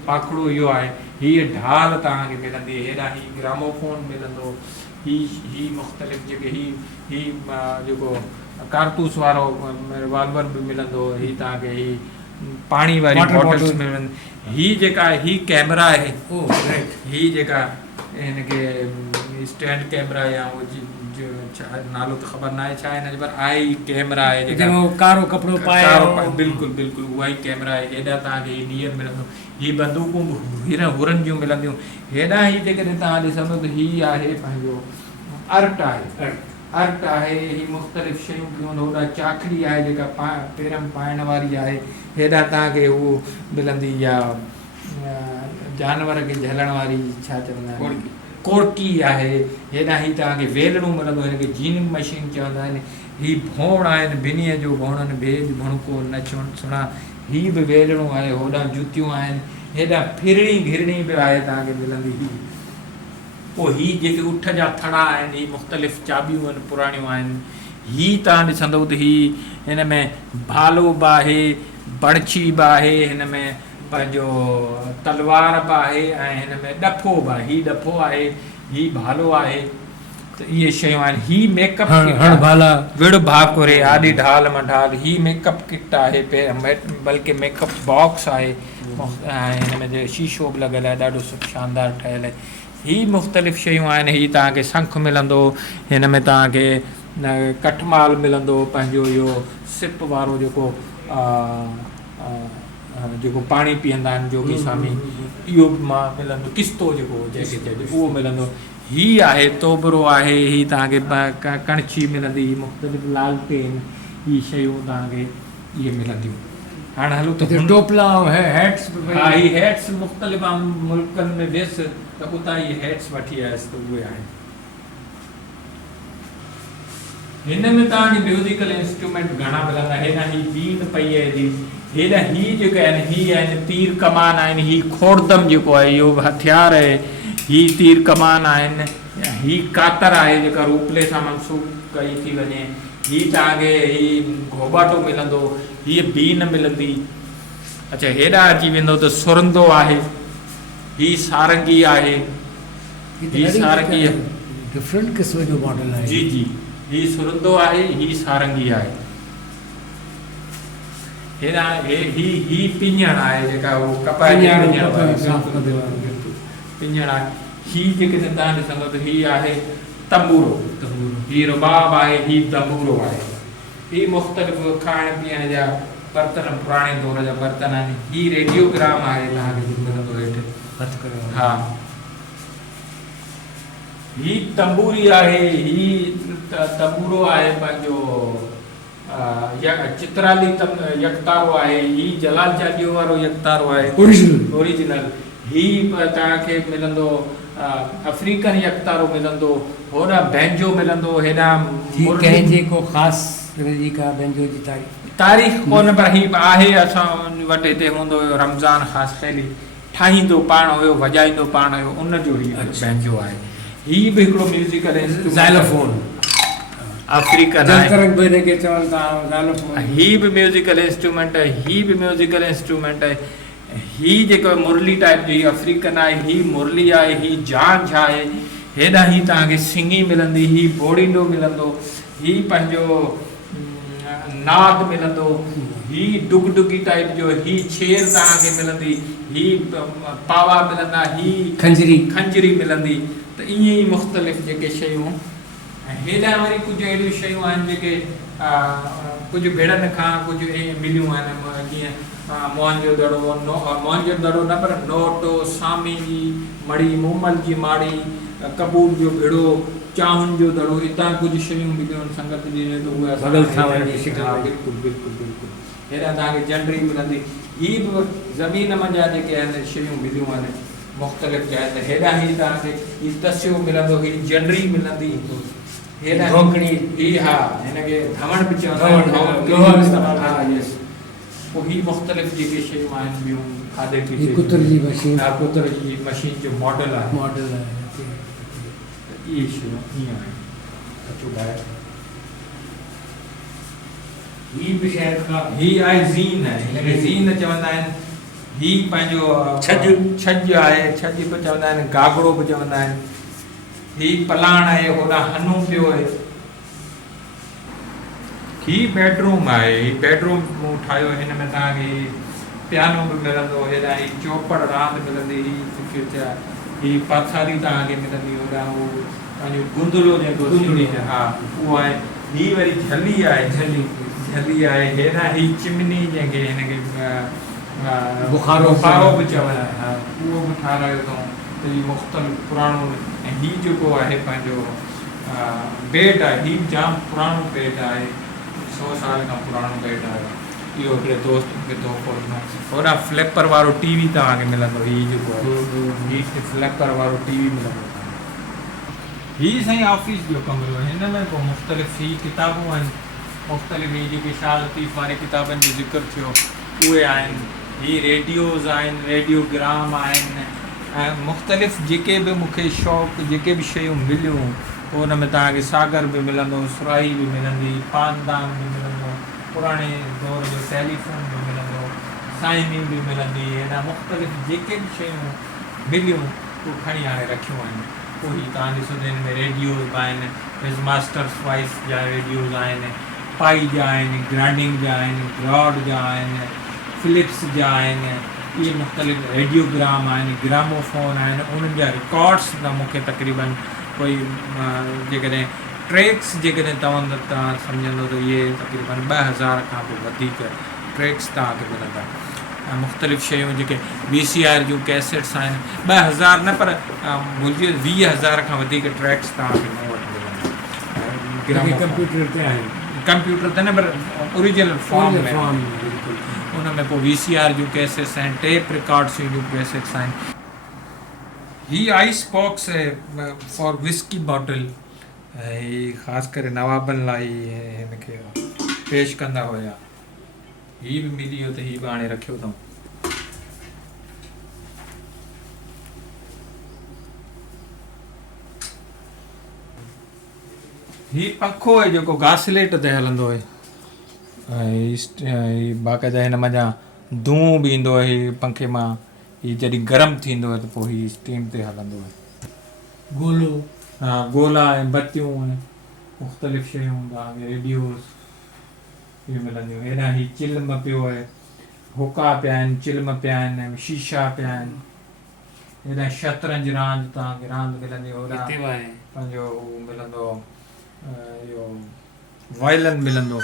पाखड़ो इहो आहे। हीअ ढाल तव्हांखे मिलंदी। हेॾा ही ग्रामोफोन मिलंदो। ही मुख़्तलिफ़ जेके ही जेको कारतूस वारो रिवाल्वर बि मिलंदो। ही तव्हांखे ही पाणी वारी बॉटल्स मिलंदी। ही जेका ही कैमरा आहे, ही जेका हिनखे स्टैंड कैमरा या नालो त ख़बर न आहे छा हिन जो, पर आहे ही कैमरा आहे जेका कारो कपिड़ो पाए। बिल्कुलु बिल्कुलु उहा ई कैमरा आहे। हेॾा तव्हांखे ही ॾींहं मिलंदो। ही बंदूकूं हुरनि जूं मिलंदियूं। हेॾा ही जेकॾहिं तव्हां ॾिसंदो त हीअ आहे पंहिंजो अर्ट आहे। अर्ट आहे। ही मुख़्तलिफ़ शयूं पियूं। होॾा चाखड़ी आहे जेका पेर में पाइण वारी आहे। हेॾा तव्हांखे उहो मिलंदी, या जानवर खे झलण वारी छा चवंदा आहिनि, कोड़की आहे। हेॾा ही तव्हांखे वेलणो मिलंदो। हिनखे जीनिंग मशीन चवंदा आहिनि। ही भोण आहिनि, ॿिन्हीअ जो भोणनि भेज भुणको न सुणा। ही बि वेलणो आहे। होॾा जूतियूं आहिनि। हेॾा फिरणी घिरणी बि आहे तव्हांखे मिलंदी। पोइ ही जेके उठ जा थड़ा आहिनि, ही मुख़्तलिफ़ चाबियूं आहिनि, पुराणियूं आहिनि। ही तव्हां ॾिसंदव त ही हिन में भालो बि आहे, बड़छी बि आहे, हिन में पंहिंजो तलवार बि आहे, ऐं हिन में ॾफो बि आहे। ही ॾफो आहे, ही भालो आहे। त इहे शयूं आहिनि। ही मेकअप विड़ भाकुरे आॾी ढाल मढाल। ही मेकअप किट आहे, बल्कि मेकअप बॉक्स आहे। ऐं हिन में जो शीशो बि लॻियलु आहे, ॾाढो शानदार ठहियलु आहे। ही मुख़्तलिफ़ शयूं आहिनि। ही तव्हांखे शंख मिलंदो। हिन में तव्हांखे कठमाल मिलंदो, पंहिंजो इहो सिप वारो जेको पाणी पीअंदा आहिनि जोगी स्वामी, इहो बि मां मिलंदो। किस्तो जेको जंहिंखे चइजे उहो मिलंदो। हीअ आहे तोबरो आहे। ही तव्हांखे कणछी मिलंदी। मुख़्तलिफ़ लालटेन, ही शयूं तव्हांखे इहे मिलंदियूं। हाणे हलो त टोपला, हैट्स। हा, ही हैट्स मुख़्तलिफ़ मुल्कनि में वियसि, त त उतां ई हेड्स वठी आयसि त उहे आहिनि। हिन में तव्हांखे म्यूज़िकल इंस्ट्रूमेंट घणा मिलंदा। हेॾा ही बीन पई आहे जी, हेॾा ही जेके आहिनि ही आहिनि तीर कमान आहिनि, ही खोड़दम जेको आहे इहो हथियार आहे, ही तीर कमान आहिनि, ही कातर आहे जेका रूपले सां मनसूब कई थी वञे, ही तव्हांखे ही घोबाटो मिलंदो, हीअ बीन मिलंदी। अच्छा हेॾा अची वेंदो त सुरंदो आहे, ही सारंगी आहे, ही सारंगी डिफरेंट क़िस्म जो मॉडल आहे। जी जी, ही सुरंदो आहे, ही सारंगी आहे। हेॾा ही पिंजण आहे जेका उहो कपाए पिंजण आहे। ही जेके तव्हां ॾिसंदो त ही आहे तंबूरो, ही रुबाब आहे, ही तंबूरो आहे। ही मुख़्तलिफ़ खाइण पीअण जा बर्तन, पुराणे दौर जा बर्तन आहिनि। ही रेडियोग्राम आहे तव्हांखे मिलंदो हेठि। हा, ही तंबूरी आहे, ही तंबूरो आहे पंहिंजो चित्राली यकतारो आहे, ही जलाल चालीहो वारो यकतारो आहे ओरिजिनल। ही तव्हांखे मिलंदो अफ्रीकन यकतारो मिलंदो, होॾा बैंजो मिलंदो। हेॾा कंहिंजे को ख़ासि तरह का बैंजो जी तारीख़ कोन, पर ही आहे असां वटि हिते हूंदो हुयो, रमज़ान ख़ासि पहले ठाहींदो पाण हुयो, वॼाईंदो पाण हुयो, उनजो ही बैंजो आहे। ही बि हिकिड़ो म्यूज़िकल ज़ाइलोफोन अफ्रीकन आहे, ही बि म्यूज़िकल इंस्ट्रूमेंट आहे, ही बि म्यूज़िकल इंस्ट्रूमेंट आहे। ही जेको मुरली टाइप जी अफ्रीकन आहे, ही मुरली आहे, ही झांझ आहे। हेॾा ही तव्हांखे सिंगी मिलंदी, ही बोड़ींडो मिलंदो, ही पंहिंजो नाद मिलंदो, ही डुगडुगी टाइप जो, ही छेर तव्हांखे मिलंदी, ही पावा मिलंदा, ही खंजरी मिलंदी। त ईअं ई मुख़्तलिफ़ जेके शयूं। ऐं हेॾा वरी कुझु अहिड़ियूं शयूं आहिनि जेके कुझु भेड़नि खां कुझु मिलियूं आहिनि, जीअं मोहन जो दड़ो न, पर नोटो, सामी जी मड़ी, मूमल जी माड़ी, कबूल जो भेड़ो, चाहुनि जो दड़ो, हितां कुझु शयूं मिलियूं आहिनि संगत जी। त उहे बिल्कुलु बिल्कुलु हेॾा तव्हांखे झंडरी मिलंदी। ही बि ज़मीन मंझां जेके आहिनि शयूं मिलियूं आहिनि मुख़्तलिफ़ जाइ ते। हेॾा ही तव्हांखे ही तसियो मिलंदो, ही झंडरी मिलंदी, हेॾा ही हा हिनखे धवण बि चवंदा आहिनि। पोइ ही मुख़्तलिफ़ जेके शयूं आहिनि ॿियूं खाधे पीते, कुतर जी मशीन जो मॉडल आहे। इहे शयूं ईअं आहिनि। ही आहे ज़ीन आहे, हिनखे ज़ीन चवंदा आहिनि। ही पंहिंजो छॼ आहे, छॼ बि चवंदा आहिनि, घाघरो बि चवंदा आहिनि। ही पलाण आहे, होॾां हनू पियो आहे। ही बेडरूम आहे, ही बेडरूम मूं ठाहियो, हिन में तव्हांखे पियानो बि मिलंदो, हेॾा ही चौपड़ रांदि मिलंदी, ही पथारी तव्हांखे मिलंदी, होॾां उहो पंहिंजो गुंदलो जेको हा उहो आहे। ही वरी झली आहे, झली आहे। हेॾा ही चिमनी जंहिंखे हिनखे बुखारो बि चवंदा आहिनि, उहो बि ठारायो अथऊं। त ही मुख़्तलिफ़ पुराणो। ऐं ही जेको आहे पंहिंजो बेड आहे, ही जाम पुराणो बेड आहे, 100 साल खां पुराणो बेड आहे। इहो हिकिड़े दोस्त खे तोहफ़ो ॾिनो। होॾां फ्लिपर वारो टीवी तव्हांखे मिलंदो, ही जेको आहे ही फ्लिपर वारो टीवी मिलंदो। ही साईं ऑफिस जो कमरो आहे, हिन में पोइ मुख़्तलिफ़ ही किताबूं आहिनि, मुख़्तलिफ़ ही जेके शाह लतीफ़ वारी किताबनि जो ज़िक्र थियो उहे आहिनि। ही रेडियोज़ आहिनि, रेडियोग्राम आहिनि, ऐं मुख़्तलिफ़ जेके बि मूंखे शौक़ु जेके बि शयूं मिलियूं हुन में तव्हांखे सागर बि मिलंदो, सुराही बि मिलंदी, पानदान बि मिलंदो, पुराणे दौर जो टेलीफोन बि मिलंदो, साइनी बि मिलंदी। हेॾा मुख़्तलिफ़ जेके बि शयूं मिलियूं उहे खणी हाणे रखियूं आहिनि। पोइ ही तव्हां ॾिसो त हिन में रेडियोज़ बि आहिनि, हिज़ मास्टर्स वाइस जा रेडियोज़ आहिनि, पाई जा आहिनि, ग्राइंडिंग जा आहिनि, ब्रॉड जा आहिनि, फिलिप्स जा आहिनि। इहे मुख़्तलिफ़ रेडियोग्राम आहिनि, ग्रामोफोन आहिनि, उन्हनि जा रिकॉर्ड्स त मूंखे तक़रीबन कोई जेकॾहिं ट्रैक्स जेकॾहिं तव्हां सम्झंदो त इहे तक़रीबन 2000 खां पोइ वधीक ट्रैक्स तव्हांखे मिलंदा। ऐं मुख़्तलिफ़ शयूं जेके VCR जूं कैसेट्स आहिनि, 2000 न पर भुलिजी 20,000 खां वधीक ट्रैक्स तव्हांखे मूं वटि मिलंदा। कंप्यूटर ते न पर ओरिजिनल फॉर्म में उन में पोइ VCR जूं कैसेट्स आहिनि, टेप रिकॉर्ड्स जूं कैसेट्स आहिनि। ही आइस बॉक्स है फॉर विस्की बॉटल ही ख़ासि करे नवाबनि लाइ हिनखे पेश कंदा हुया ही बि मिली वियो त ही बि हाणे रखियो अथऊं ही पंखो आहे जेको घासलेट ते हलंदो आहे बाक़ाइदा हिन मञा धूं बि ईंदो आहे पंखे मां ही जॾहिं गरम थींदो आहे त पोइ ही स्टीम ते हलंदो आहे गोलो हा गोला ऐं बतियूं ऐं मुख़्तलिफ़ शयूं तव्हांखे रेडियोस इहे मिलंदियूं हेॾां ही चिल्म पियो आहे हुका पिया आहिनि चिल्म पिया आहिनि ऐं शीशा पिया आहिनि हेॾां शतरंज रांदि तव्हांखे रांदि मिलंदी होॾां हिते बि आहे पंहिंजो हू मिलंदो इहो वायलिन मिलंदो